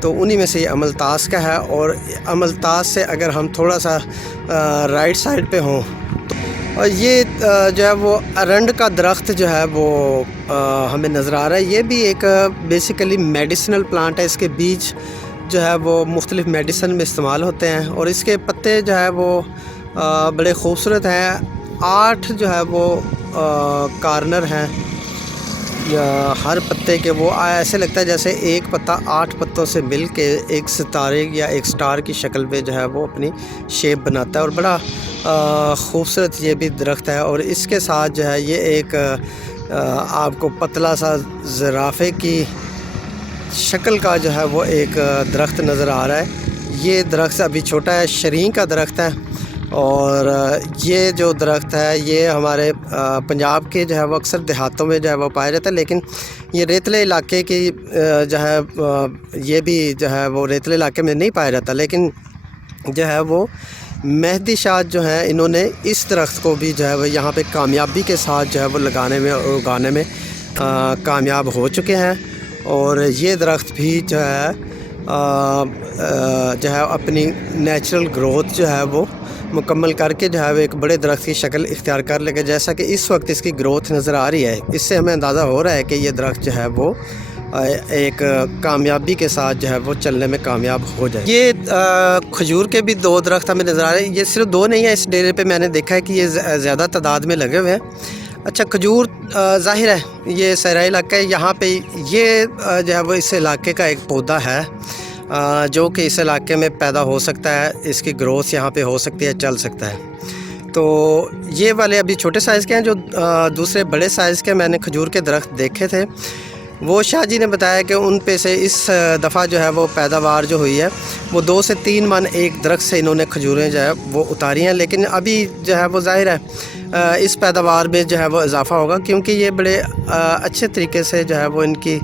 तो उन्हीं में से ये अमलतास का है। और अमलतास से अगर हम थोड़ा सा राइट साइड पे हों, और ये जो है वो अरंड का दरख्त जो है वो हमें नज़र आ रहा है। ये भी एक बेसिकली मेडिसिनल प्लांट है। इसके बीज जो है वो मुख्तलिफ़ मेडिसिन में इस्तेमाल होते हैं, और इसके पत्ते जो है वो बड़े खूबसूरत हैं। 8 जो है वो कार्नर हैं हर पत्ते के, वो ऐसे लगता है जैसे एक पत्ता 8 पत्तों से मिल के एक सितारे या एक स्टार की शक्ल में जो है वो अपनी शेप बनाता है, और बड़ा खूबसूरत ये भी दरख्त है। और इसके साथ जो है ये एक आपको पतला सा ज़राफ़े की शक्ल का जो है वो एक दरख्त नज़र आ रहा है। ये दरख्त अभी छोटा है, शरीं का दरख्त है, और ये जो दरख्त है ये हमारे पंजाब के जो है वो अक्सर देहातों में जो है वो पाया जाता है, लेकिन ये रेतले इलाके की जो है ये भी जो है वो रेतले इलाके में नहीं पाया जाता, लेकिन जो है वो मेहदी शाह जो है इन्होंने इस दरख्त को भी जो है वो यहाँ पे कामयाबी के साथ जो है वो लगाने में और उगाने में कामयाब हो चुके हैं। और ये दरख्त भी जो है अपनी नेचुरल ग्रोथ जो है वो मुकम्मल करके जो है वो एक बड़े दरख्त की शक्ल इख्तियार कर लेगा। जैसा कि इस वक्त इसकी ग्रोथ नज़र आ रही है, इससे हमें अंदाज़ा हो रहा है कि ये दरख्त जो है वो एक कामयाबी के साथ जो है वो चलने में कामयाब हो जाए। ये खजूर के भी 2 दरख्त हमें नज़र आ रहे हैं। ये सिर्फ 2 नहीं है, इस डेरे पे मैंने देखा है कि ये ज़्यादा तादाद में लगे हुए हैं। अच्छा, खजूर ज़ाहिर है ये सहराई इलाका है, यहाँ पे ये जो है वो इस इलाके का एक पौधा है जो कि इस इलाके में पैदा हो सकता है, इसकी ग्रोथ यहाँ पे हो सकती है, चल सकता है। तो ये वाले अभी छोटे साइज़ के हैं। जो दूसरे बड़े साइज़ के मैंने खजूर के दरख्त देखे थे, वो शाह जी ने बताया कि उन पे से इस दफ़ा जो है वो पैदावार जो हुई है वो 2 से 3 मन एक दरख्त से इन्होंने खजूरें जो है वो उतारी हैं। लेकिन अभी जो है वो ज़ाहिर है इस पैदावार में जो है वो इजाफ़ा होगा, क्योंकि ये बड़े अच्छे तरीके से जो है वो इनकी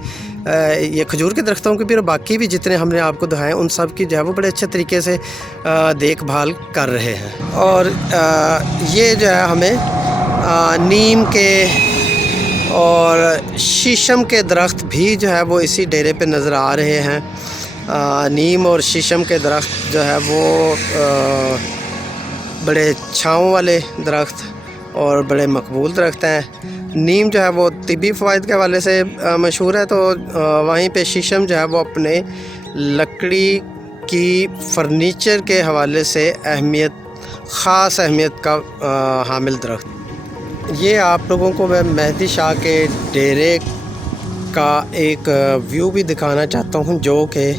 ये खजूर के दरख्तों के भी और बाकी भी जितने हमने आपको दिखाए उन सब की जो है वो बड़े अच्छे तरीके से देखभाल कर रहे हैं। और ये जो है हमें नीम के और शीशम के दरख्त भी जो है वो इसी डेरे पे नज़र आ रहे हैं। नीम और शीशम के दरख्त जो है वो बड़े छाँव वाले दरख्त और बड़े मकबूल दरख्त हैं। नीम जो है वो तिब्बी फ़वाइद के हवाले से मशहूर है, तो वहीं पे शीशम जो है वो अपने लकड़ी की फर्नीचर के हवाले से ख़ास अहमियत का हामिल दरख्त। ये आप लोगों को मैं मेहदी शाह के डेरे का एक व्यू भी दिखाना चाहता हूँ, जो कि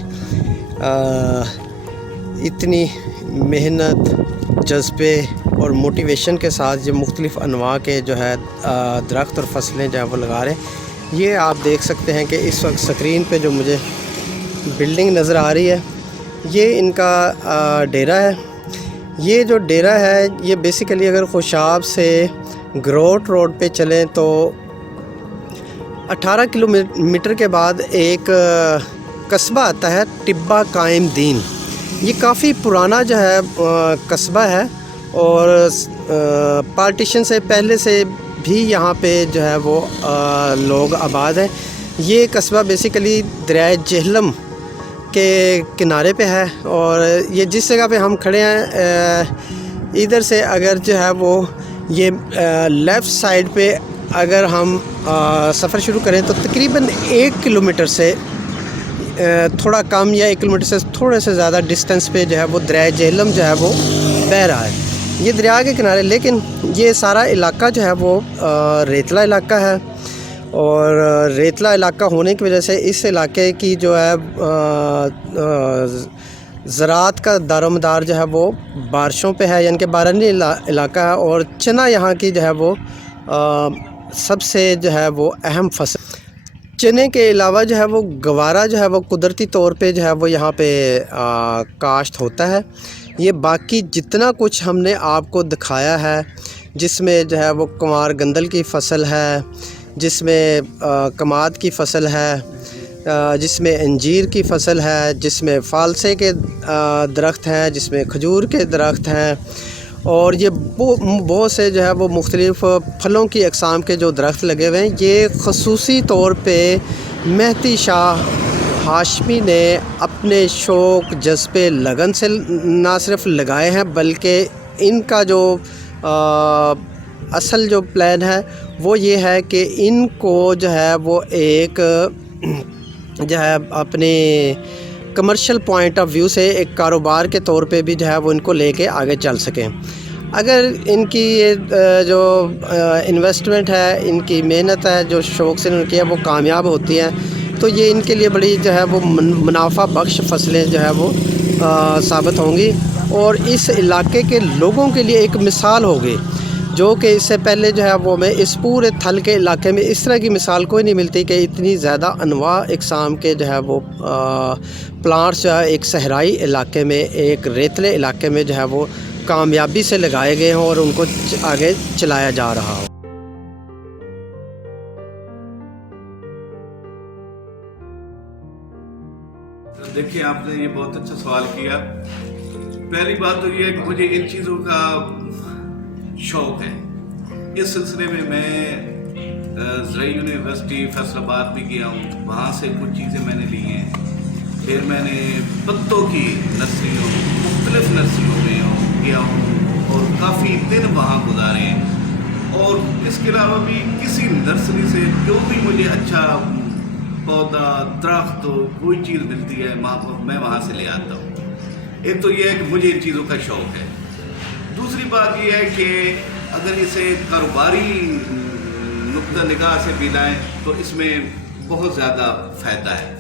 इतनी मेहनत, जज्बे और मोटिवेशन के साथ ये मुख्तलिफ़ अनवा के जो है दरख्त और फसलें जो है वो लगा रहे हैं। ये आप देख सकते हैं कि इस वक्त स्क्रीन पे जो मुझे बिल्डिंग नज़र आ रही है ये इनका डेरा है। ये जो डेरा है ये बेसिकली अगर खुशाब से ग्रोट रोड पे चलें तो 18 किलोमीटर के बाद एक कस्बा आता है, टिब्बा कायम दीन। ये काफ़ी पुराना जो है कस्बा है और पार्टीशन से पहले से भी यहाँ पे जो है वो लोग आबाद हैं। ये कस्बा बेसिकली दरिया जेहलम के किनारे पे है और ये जिस जगह पे हम खड़े हैं इधर से अगर जो है वो ये लेफ़्ट साइड पे अगर हम सफ़र शुरू करें तो तकरीबन 1 किलोमीटर से थोड़ा कम या 1 किलोमीटर से थोड़े से ज़्यादा डिस्टेंस पे जो है वो दरिया जेहलम जो है वो बह रहा है। ये दरिया के किनारे, लेकिन ये सारा इलाका जो है वो रेतला इलाका है और रेतला इलाका होने की वजह से इस इलाके की जो है ज़राअत का दारोमदार जो है वो बारिशों पे है, यानी कि बारानी इलाका है और चना यहाँ की जो है वो सबसे जो है वो अहम फसल। चने के अलावा जो है वो गवारा जो है वो कुदरती तौर पे जो है वो यहाँ पे काश्त होता है। ये बाकी जितना कुछ हमने आपको दिखाया है, जिसमें जो है वो कुमार गंदल की फ़सल है, जिसमें कमाद की फ़सल है, जिसमें अंजीर की फ़सल है, जिसमें फालसे के दरख्त हैं, जिसमें खजूर के दरख्त हैं और ये बहुत से जो है वो मुख्तलिफ़ फलों की अक़साम के जो दरख्त लगे हुए हैं। ये ख़ुसूसी तौर पे मेहदी शाह हाशमी ने अपने शौक़, जज्बे, लगन से ना सिर्फ लगाए हैं बल्कि इनका जो असल जो प्लान है वो ये है कि इनको जो है वो एक जो है अपने कमर्शियल पॉइंट ऑफ व्यू से एक कारोबार के तौर पे भी जो है वो इनको लेके आगे चल सकें। अगर इनकी ये जो इन्वेस्टमेंट है, इनकी मेहनत है, जो शौक़ से इन्होंने किया वो कामयाब होती है तो ये इनके लिए बड़ी जो है वो मुनाफा बख्श फसलें जो है वो साबित होंगी और इस इलाके के लोगों के लिए एक मिसाल होगी, जो कि इससे पहले जो है वो मैं इस पूरे थल के इलाके में इस तरह की मिसाल कोई नहीं मिलती कि इतनी ज़्यादा अनवा इकसाम के जो है वो प्लांट्स जो है एक सहराई इलाके में, एक रेतले इलाके में जो है वो कामयाबी से लगाए गए हों और उनको आगे चलाया जा रहा हो। देखिए, आपने ये बहुत अच्छा सवाल किया। पहली बात तो ये है कि मुझे इन चीज़ों का शौक़ है। इस सिलसिले में मैं ज़राई यूनिवर्सिटी फैसलाबाद भी गया हूँ, वहाँ से कुछ चीज़ें मैंने ली हैं। फिर मैंने पत्तों की नर्सरियों, मुख्तलिफ नर्सरियों में गया हूँ और काफ़ी दिन वहाँ गुजारे हैं। और इसके अलावा भी किसी नर्सरी से जो भी मुझे अच्छा पौधा, दरख्त, कोई चीज़ मिलती है मैं वहाँ से ले आता हूँ। एक तो ये है कि मुझे इन चीज़ों का शौक़ है। दूसरी बात ये है कि अगर इसे कारोबारी नुक्ता निगाह से भी लाएँ तो इसमें बहुत ज़्यादा फ़ायदा है।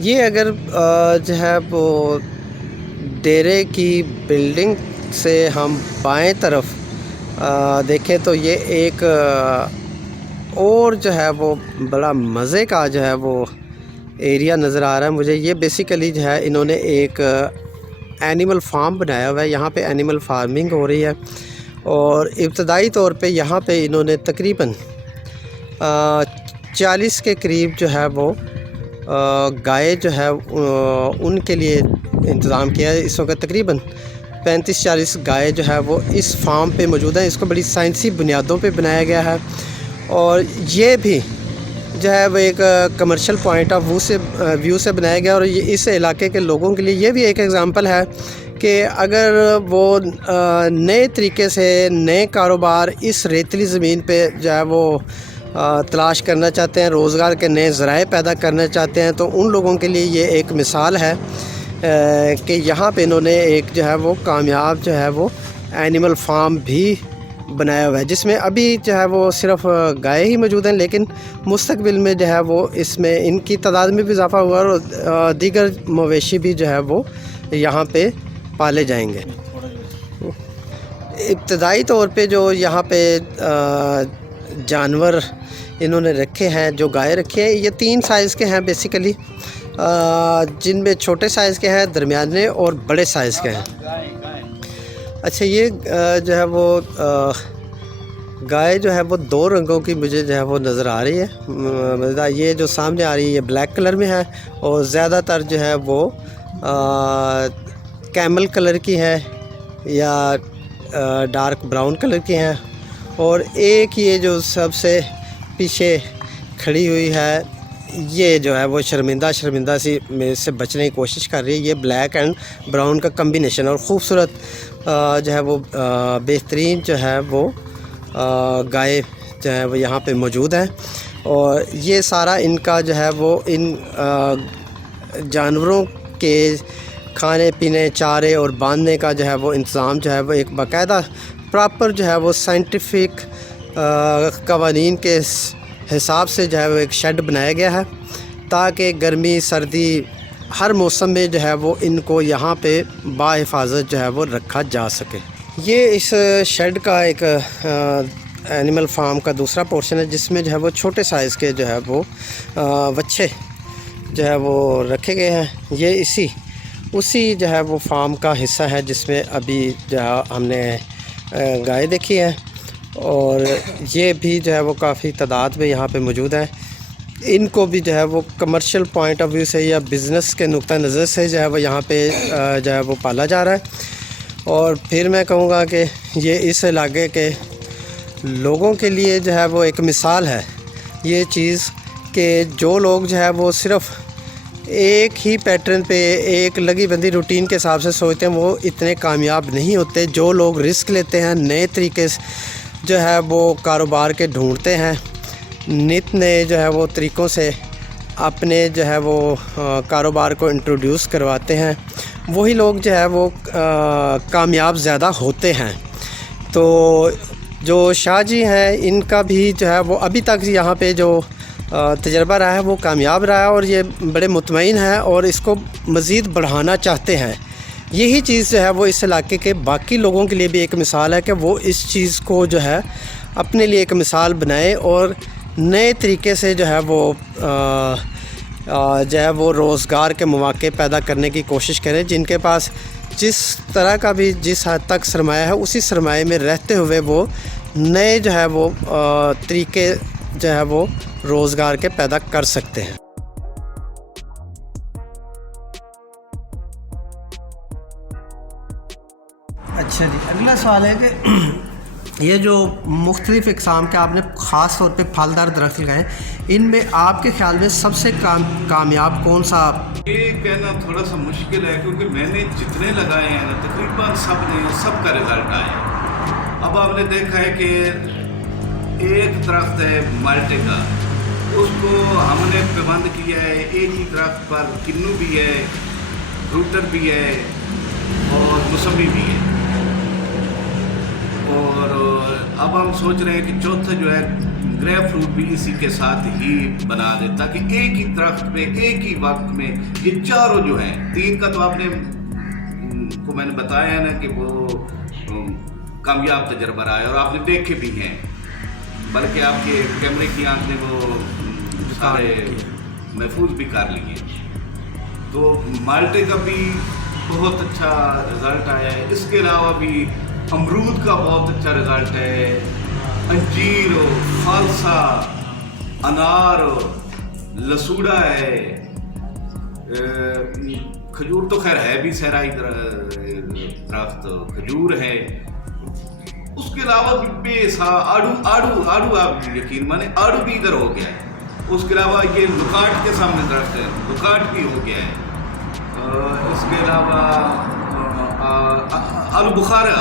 ये अगर जो है वो डेरे की बिल्डिंग से हम बाएं तरफ देखें तो ये एक और जो है वो बड़ा मज़े का जो है वो एरिया नज़र आ रहा है मुझे। ये बेसिकली जो है इन्होंने एक एनिमल फार्म बनाया हुआ है। यहाँ पे एनिमल फार्मिंग हो रही है और इब्तदाई तौर पे यहाँ पे इन्होंने तकरीबन 40 के करीब जो है वो गाय जो है उनके लिए इंतज़ाम किया है। इस वक्त तकरीबन 35-40 गाय जो है वो इस फार्म पे मौजूद है। इसको बड़ी साइंसी बुनियादों पे बनाया गया है और ये भी जो है वो एक कमर्शियल पॉइंट ऑफ व्यू से बनाया गया। और ये इस इलाके के लोगों के लिए ये भी एक एग्ज़ाम्पल है कि अगर वो नए तरीके से नए कारोबार इस रेतली ज़मीन पे जो है वो तलाश करना चाहते हैं, रोज़गार के नए ज़राए पैदा करना चाहते हैं, तो उन लोगों के लिए ये एक मिसाल है कि यहाँ पे इन्होंने एक जो है वो कामयाब जो है वो एनिमल फार्म भी बनाया हुआ है, जिसमें अभी जो है वो सिर्फ गाय ही मौजूद हैं, लेकिन मुस्तकबिल में जो है वो इसमें इनकी तादाद में भी इजाफ़ा हुआ और दीगर मवेशी भी जो है वो यहाँ पे पाले जाएंगे। इब्तदाई तौर पे जो यहाँ पे जानवर इन्होंने रखे हैं, जो गाय रखे हैं, ये 3 साइज़ के हैं बेसिकली, जिनमें छोटे साइज़ के हैं, दरमियाने और बड़े साइज़ के हैं। अच्छा, ये जो है वो गाय जो है वो 2 रंगों की मुझे जो है वो नज़र आ रही है। मतलब ये जो सामने आ रही है ये ब्लैक कलर में है और ज़्यादातर जो है वो कैमल कलर की है या डार्क ब्राउन कलर की हैं। और एक ये जो सबसे पीछे खड़ी हुई है, ये जो है वो शर्मिंदा सी में से बचने की कोशिश कर रही है। ये ब्लैक एंड ब्राउन का कम्बिनेशन और ख़ूबसूरत जो है वो बेहतरीन जो है वो गाय जो है वो यहाँ पे मौजूद है। और ये सारा इनका जो है वो इन जानवरों के खाने पीने, चारे और बांधने का जो है वो इंतज़ाम जो है वो एक बाकायदा प्रॉपर जो है वो साइंटिफिक कवानीन के हिसाब से जो है वो एक शेड बनाया गया है, ताकि गर्मी सर्दी हर मौसम में जो है वो इनको यहाँ पे बाहिफाजत जो है वो रखा जा सके। ये इस शेड का एक एनिमल फार्म का दूसरा पोर्शन है, जिसमें जो है वो छोटे साइज़ के जो है वो बच्चे जो है वो रखे गए हैं। ये उसी जो है वो फार्म का हिस्सा है, जिसमें अभी जो है हमने गाय देखी है और ये भी जो है वो काफ़ी तादाद में यहाँ पे मौजूद है। इनको भी जो है वो कमर्शियल पॉइंट ऑफ व्यू से या बिज़नेस के नुक्ता नज़र से जो है वो यहाँ पे जो है वो पाला जा रहा है। और फिर मैं कहूँगा कि ये इस इलाके के लोगों के लिए जो है वो एक मिसाल है ये चीज़, कि जो लोग जो है वो सिर्फ़ एक ही पैटर्न पे एक लगी बंदी रूटीन के हिसाब से सोचते हैं, वो इतने कामयाब नहीं होते। जो लोग रिस्क लेते हैं, नए तरीके से जो है वो कारोबार के ढूंढते हैं, नित नए जो है वो तरीक़ों से अपने जो है वो कारोबार को इंट्रोड्यूस करवाते हैं, वही लोग जो है वो कामयाब ज़्यादा होते हैं। तो जो शाह जी हैं, इनका भी जो है वो अभी तक यहाँ पे जो तजर्बा रहा है वो कामयाब रहा है और ये बड़े मुतमईन हैं और इसको मज़ीद बढ़ाना चाहते हैं यही चीज़ जो है वो इस इलाके के बाकी लोगों के लिए भी एक मिसाल है कि वो इस चीज़ को जो है अपने लिए एक मिसाल बनाए और नए तरीके से जो है वो जो है वो रोज़गार के मौके पैदा करने की कोशिश करें। जिनके पास जिस तरह का भी जिस हद तक सरमाया है उसी सरमाए में रहते हुए वो नए जो है वो तरीके जो है वो रोज़गार के पैदा कर सकते हैं। अच्छा जी, अगला सवाल है कि ये जो मुख्तलिफ़ इक़साम के आपने ख़ास तौर पे फलदार दरख्त लगाए, इनमें आपके ख़्याल में सबसे कामयाब कौन सा? ये कहना थोड़ा सा मुश्किल है क्योंकि मैंने जितने लगाए हैं ना तकरीबन सबका रिज़ल्ट आया है। अब आपने देखा है कि एक दरख्त है माल्टे का, उसको हमने पाबंद किया है। एक ही दरख्त पर किन्नू भी है, फ्रूटर भी है और मौसमी भी है। और अब हम सोच रहे हैं कि चौथा जो है ग्रेप फ्रूट भी इसी के साथ ही बना दे ताकि एक ही दरख्त पे एक ही वक्त में ये चारों जो हैं, 3 का तो आपने को मैंने बताया ना कि वो कामयाब तजर्बा रहा है और आपने देखे भी हैं, बल्कि आपके कैमरे की आंख ने वो सारे महफूज भी कर लिए। तो माल्टे का भी बहुत अच्छा रिज़ल्ट आया है। इसके अलावा भी अमरूद का बहुत अच्छा रिज़ल्ट है, अंजीर, फालसा, अनार, लसूड़ा है, खजूर तो खैर है भी सहराई दरख्त खजूर है। उसके अलावा भी बेसा आड़ू आप यकीन माने आड़ू भी इधर हो गया है। उसके अलावा ये लुकाट के सामने दरख्त है, लुकाट भी हो गया है। इसके अलावा आलू बुखारा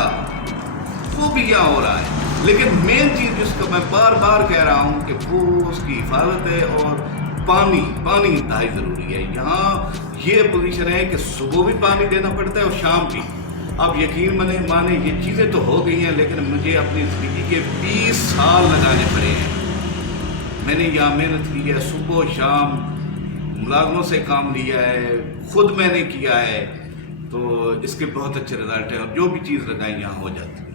वो भी यहाँ हो रहा है। लेकिन मेन चीज़ जिसका मैं बार बार कह रहा हूँ कि वो उसकी हिफाजत है और पानी इंतहाई ज़रूरी है। यहाँ ये पोजीशन है कि सुबह भी पानी देना पड़ता है और शाम भी। अब यकीन माने ये चीज़ें तो हो गई हैं, लेकिन मुझे अपनी ज़िंदगी के 20 साल लगाने पड़े हैं। मैंने यहाँ मेहनत की है, सुबह शाम मुलाजमों से काम लिया है, खुद मैंने किया है, तो इसके बहुत अच्छे रिजल्ट हैं और जो भी चीज़ लगाई यहाँ हो जाती है।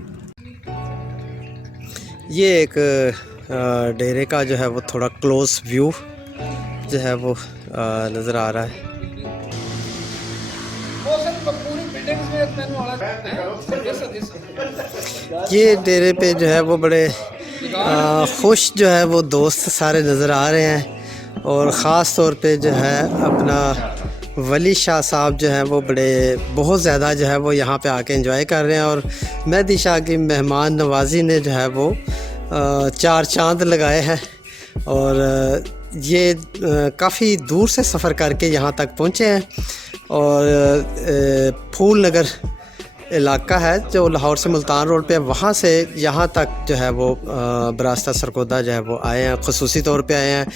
ये एक डेरे का जो है वो थोड़ा क्लोज व्यू जो है वो नज़र आ रहा है। ये डेरे पे जो है वो बड़े खुश जो है वो दोस्त सारे नज़र आ रहे हैं और ख़ास तौर पे जो है अपना वली शाह साहब जो हैं वो बहुत ज़्यादा जो है वो यहाँ पे आके एंजॉय कर रहे हैं और मेहदी शाह की मेहमान नवाजी ने जो है वो 4 चांद लगाए हैं और ये काफ़ी दूर से सफ़र करके यहाँ तक पहुँचे हैं और फूल नगर इलाका है जो लाहौर से मुल्तान रोड पे, वहाँ से यहाँ तक जो है वो बरास्ता सरकोदा जो है वो आए हैं, ख़ुसूसी तौर पे आए हैं।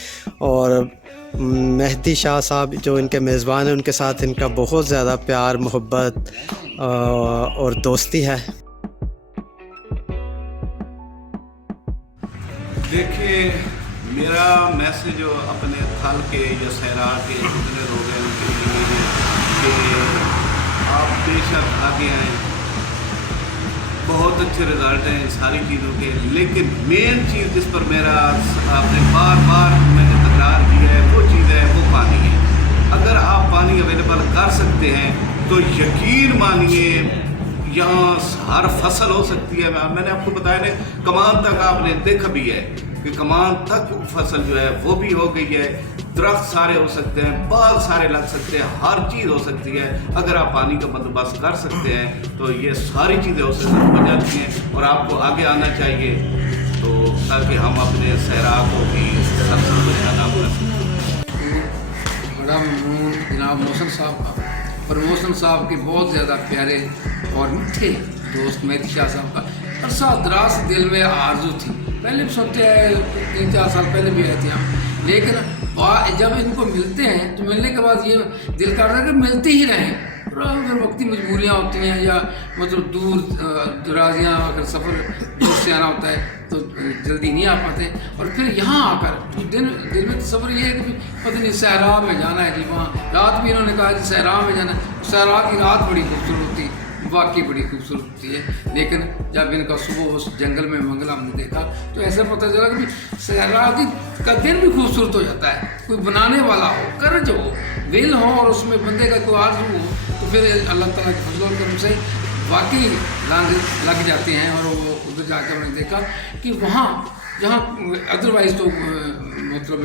और मेहदी शाह साहब जो इनके मेज़बान हैं उनके साथ इनका बहुत ज़्यादा प्यार मोहब्बत और दोस्ती है। देखिए, मेरा मैसेज अपने थल के या सहरा के जितने लोग हैं उनके लिए कि आप बेशक आगे आएँ, बहुत अच्छे रिज़ल्ट हैं इन सारी चीज़ों के। लेकिन मेन चीज़ जिस पर मेरा आपने बार बार मैंने तकरार की है वो चीज़ है वो पानी है। अगर आप पानी अवेलेबल कर सकते हैं तो यकीन मानिए यहाँ हर फसल हो सकती है। मैंने आपको बताया ना, कमान तक आपने देखा भी है कि कमान तक फसल जो है वो भी हो गई है, दरख्त सारे हो सकते हैं, बाग सारे लग सकते हैं, हर चीज़ हो सकती है। अगर आप पानी का बंदोबस्त कर सकते हैं तो ये सारी चीज़ें हो जाती हैं और आपको आगे आना चाहिए तो ताकि हम अपने सहरा को भी सबसे बड़ा कर सकें। बड़ा ममनून जनाब मोहसिन साहब का और मोहसिन साहब के बहुत ज़्यादा प्यारे और मीठे दोस्त मेहदी शाह साहब का अरसा दराज दिल में आरजू थी। पहले भी सोचे 3-4 साल पहले भी आए थे हम, लेकिन जब इनको मिलते हैं तो मिलने के बाद ये दिल कर रहा है कि मिलते ही रहें। और अगर वक्ती मजबूरियाँ होती हैं या मतलब दूर दराजियाँ अगर सफ़र दूर से आना होता है तो जल्दी नहीं आ पाते। और फिर यहाँ आकर तो दिल में तस्वर ये है कि पता नहीं सहरा में जाना है जी, वहाँ रात भी इन्होंने कहा कि सहरा में जाना है। सहरा की रात बड़ी खूबसूरत होती है, वाकई बड़ी खूबसूरत होती है। लेकिन जब इनका सुबह उस जंगल में मंगला हमने देखा तो ऐसा पता चला कि सहरा का दिन भी खूबसूरत हो जाता है। कोई बनाने वाला हो, कर्ज हो, दिल हो और उसमें बंदे का कोई आरज़ू हो तो फिर अल्लाह ताला के फजल और करम से वाकई लग जाते हैं। और वो उधर जाकर मैंने देखा कि वहाँ जहाँ अदरवाइज़ तो मतलब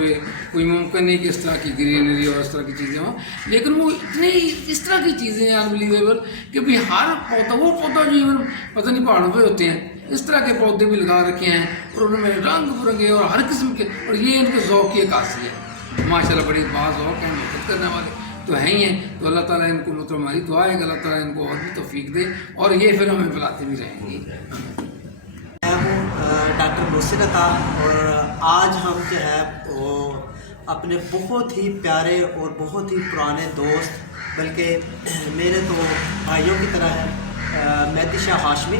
कोई मुमकिन नहीं कि इस तरह की ग्रीनरी और इस तरह की चीज़ें हों, लेकिन वो इतनी इस तरह की चीज़ें हैं अनबिलीवेबल कि भाई हर पौधा, वो पौधा जो इवन पता नहीं पहाड़ों पे होते हैं, इस तरह के पौधे भी लगा रखे हैं और उनमें रंग बिरंगे और हर किस्म के, और ये इनके ज़ौक़ की अक्कासी है माशाल्लाह। बड़ी बाज़ और क्या मेहनत करने वाले तो हैं ही हैं। तो अल्लाह ताला इनको, मतलब हमारी दुआ है कि अल्लाह ताला इनको और भी तौफीक दे और ये फिर हमें बुलाते भी रहेंगे। मैं हूँ डॉक्टर मोहसिन अता और आज हम जो है वो अपने बहुत ही प्यारे और बहुत ही पुराने दोस्त, बल्कि मेरे तो भाइयों की तरह है, मेहदी शाह हाशमी,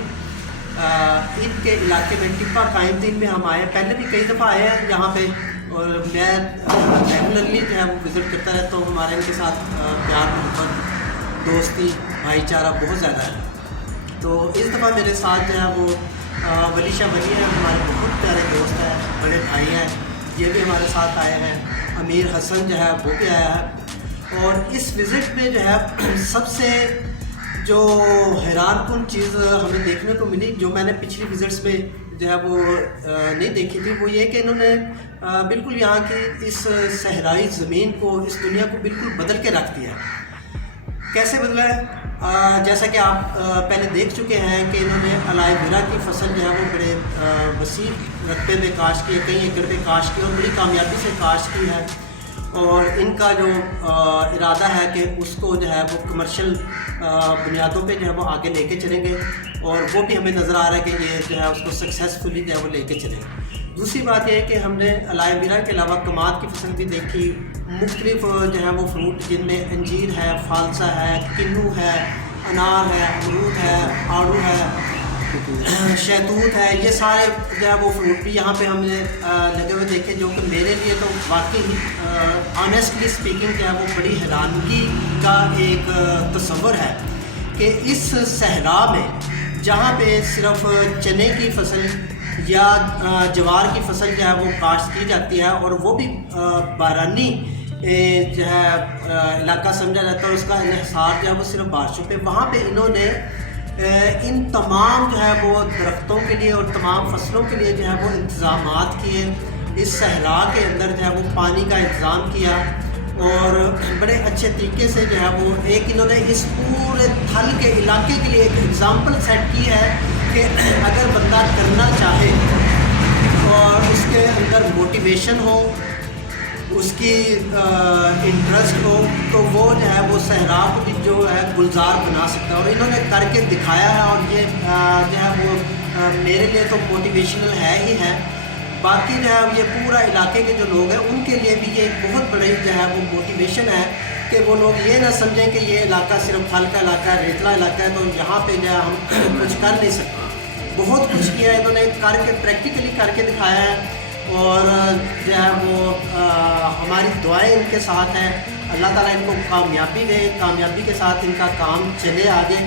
इनके इलाके में टिप्पा कायमदीन में हम आए। पहले भी कई दफ़ा आए हैं यहाँ पे और मैं रेगुलरली जो है वो विज़िट करता रहता हूँ। हमारे इनके साथ प्यार मोहब्बत दोस्ती भाईचारा बहुत ज़्यादा है। तो इस दफ़ा मेरे साथ जो है वो वली शाह वली है, हमारे बहुत प्यारे दोस्त हैं, बड़े भाई हैं, ये भी हमारे साथ आए हैं। अमीर हसन जो है वो भी आया है। और इस विज़िट में जो है सबसे जो हैरानकुन चीज़ हमें देखने को मिली, जो मैंने पिछली विज़िट्स में जो है वो नहीं देखी थी, वो ये कि इन्होंने बिल्कुल यहाँ की इस सहराई ज़मीन को, इस दुनिया को बिल्कुल बदल के रख दिया। कैसे बदला है? जैसा कि आप पहले देख चुके हैं कि इन्होंने एलोवेरा की फसल जो है वो बड़े वसी रकबे में काश्त की है, कई एकड़ पे काश्त की और बड़ी कामयाबी से काश्त की है। और इनका जो इरादा है कि उसको जो है वो कमर्शियल बुनियादों पे जो है वो आगे लेके चलेंगे और वो भी हमें नज़र आ रहा है कि ये जो है उसको सक्सेसफुली जो है वो लेके चलेंगे। दूसरी बात यह है कि हमने एलोवेरा के अलावा कमाद की फसल भी देखी, मुख्तलिफ जो है वो फ्रूट जिनमें अंजीर है, फालसा है, किन्नू है, अनार है, अमरूद है, आड़ू है, शहतूत है, ये सारे जो है वो फ्रूट भी यहाँ पे हमने लगे हुए देखे, जो कि मेरे लिए तो वाकई ऑनेस्टली स्पीकिंग जो है वो बड़ी हैरानगी का एक तस्वर है कि इस सहरा में जहाँ पे सिर्फ चने की फसल या जवार की फसल जो है वो काश्त की जाती है और वो भी बारानी जो है इलाका समझा जाता है, उसका इन्हिसार जो है वो सिर्फ बारिशों पे, वहाँ पे इन्होंने इन तमाम जो है वो दरख्तों के लिए और तमाम फसलों के लिए जो है वो इंतज़ामात किए। इस सहरा के अंदर जो है वो पानी का इंतज़ाम किया और बड़े अच्छे तरीके से जो है वो एक इन्होंने इस पूरे थल के इलाके के लिए एक एग्ज़ाम्पल सेट की है कि अगर बंदा करना चाहे और उसके अंदर मोटिवेशन हो, उसकी इंटरेस्ट हो, तो वो जो है वो सहरा को भी जो है गुलजार बना सकता है और इन्होंने करके दिखाया है। और ये जो है वो मेरे लिए तो मोटिवेशनल है ही है, बाकी जो है ये पूरा इलाके के जो लोग हैं उनके लिए भी ये एक बहुत बड़ी जो है वो मोटिवेशन है कि वो लोग ये ना समझें कि ये इलाका सिर्फ थल का इलाका है, रेतला इलाका है, तो यहाँ पे जो है हम कुछ कर नहीं सकते। बहुत कुछ किया है इन्होंने, करके प्रैक्टिकली करके दिखाया है और जो है वो हमारी दुआएं इनके साथ हैं। अल्लाह ताला इनको कामयाबी दे, कामयाबी के साथ इनका काम चले आगे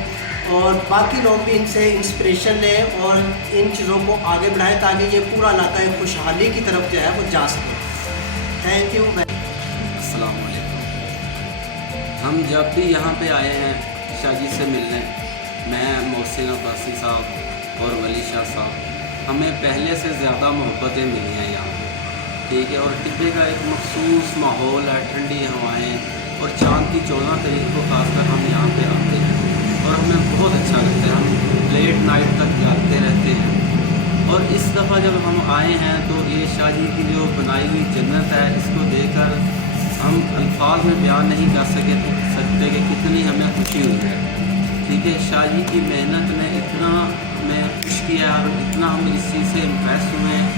और बाकी लोग भी इनसे इंस्पिरेशन लें और इन चीज़ों को आगे बढ़ाएं ताकि ये पूरा इलाका एक खुशहाली की तरफ जो है वो जा सके। Thank you. अस्सलाम वालेकुम। हम जब भी यहाँ पे आए हैं शाह जी से मिलने, मैं मोहसिन अब्बासी साहब और वली शाह साहब, हमें पहले से ज़्यादा मोहब्बतें मिली हैं यहाँ पे, ठीक है। और टिब्बे का एक मखसूस माहौल है, ठंडी हवाएं और चाँद की 14 तारीख को खासकर हम यहाँ पे आते हैं और हमें बहुत अच्छा लगता है। हम लेट नाइट तक जागते रहते हैं और इस दफ़ा जब हम आए हैं तो ये शाह जी की जो बनाई हुई जन्नत है, इसको देखकर हम अल्फाज में बयान नहीं कर सकते कि कितनी हमें खुशी हुई है, ठीक है। शाह जी की मेहनत ने इतना हमें खुश किया और इतना हम इस चीज़ से इम्प्रेस हुए हैं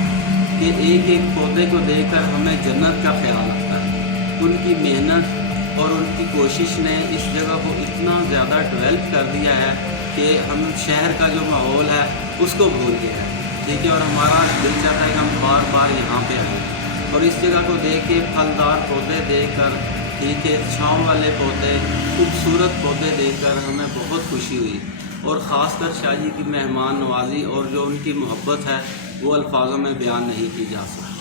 कि एक एक पौधे को देखकर हमें जन्नत का ख्याल आता है। उनकी मेहनत और उनकी कोशिश ने इस जगह को इतना ज़्यादा डेवलप कर दिया है कि हम शहर का जो माहौल है उसको भूल गए हैं। ठीक है, और हमारा दिल चाहता है कि हम बार बार यहाँ पे आएँ। और इस जगह को देख के, फलदार पौधे देखकर, ठीक है, छाँव वाले पौधे, खूबसूरत पौधे देखकर हमें बहुत खुशी हुई। और ख़ासकर शाह जी की मेहमान नवाजी और जो उनकी मोहब्बत है वो अल्फाजों में बयान नहीं की जा सकती।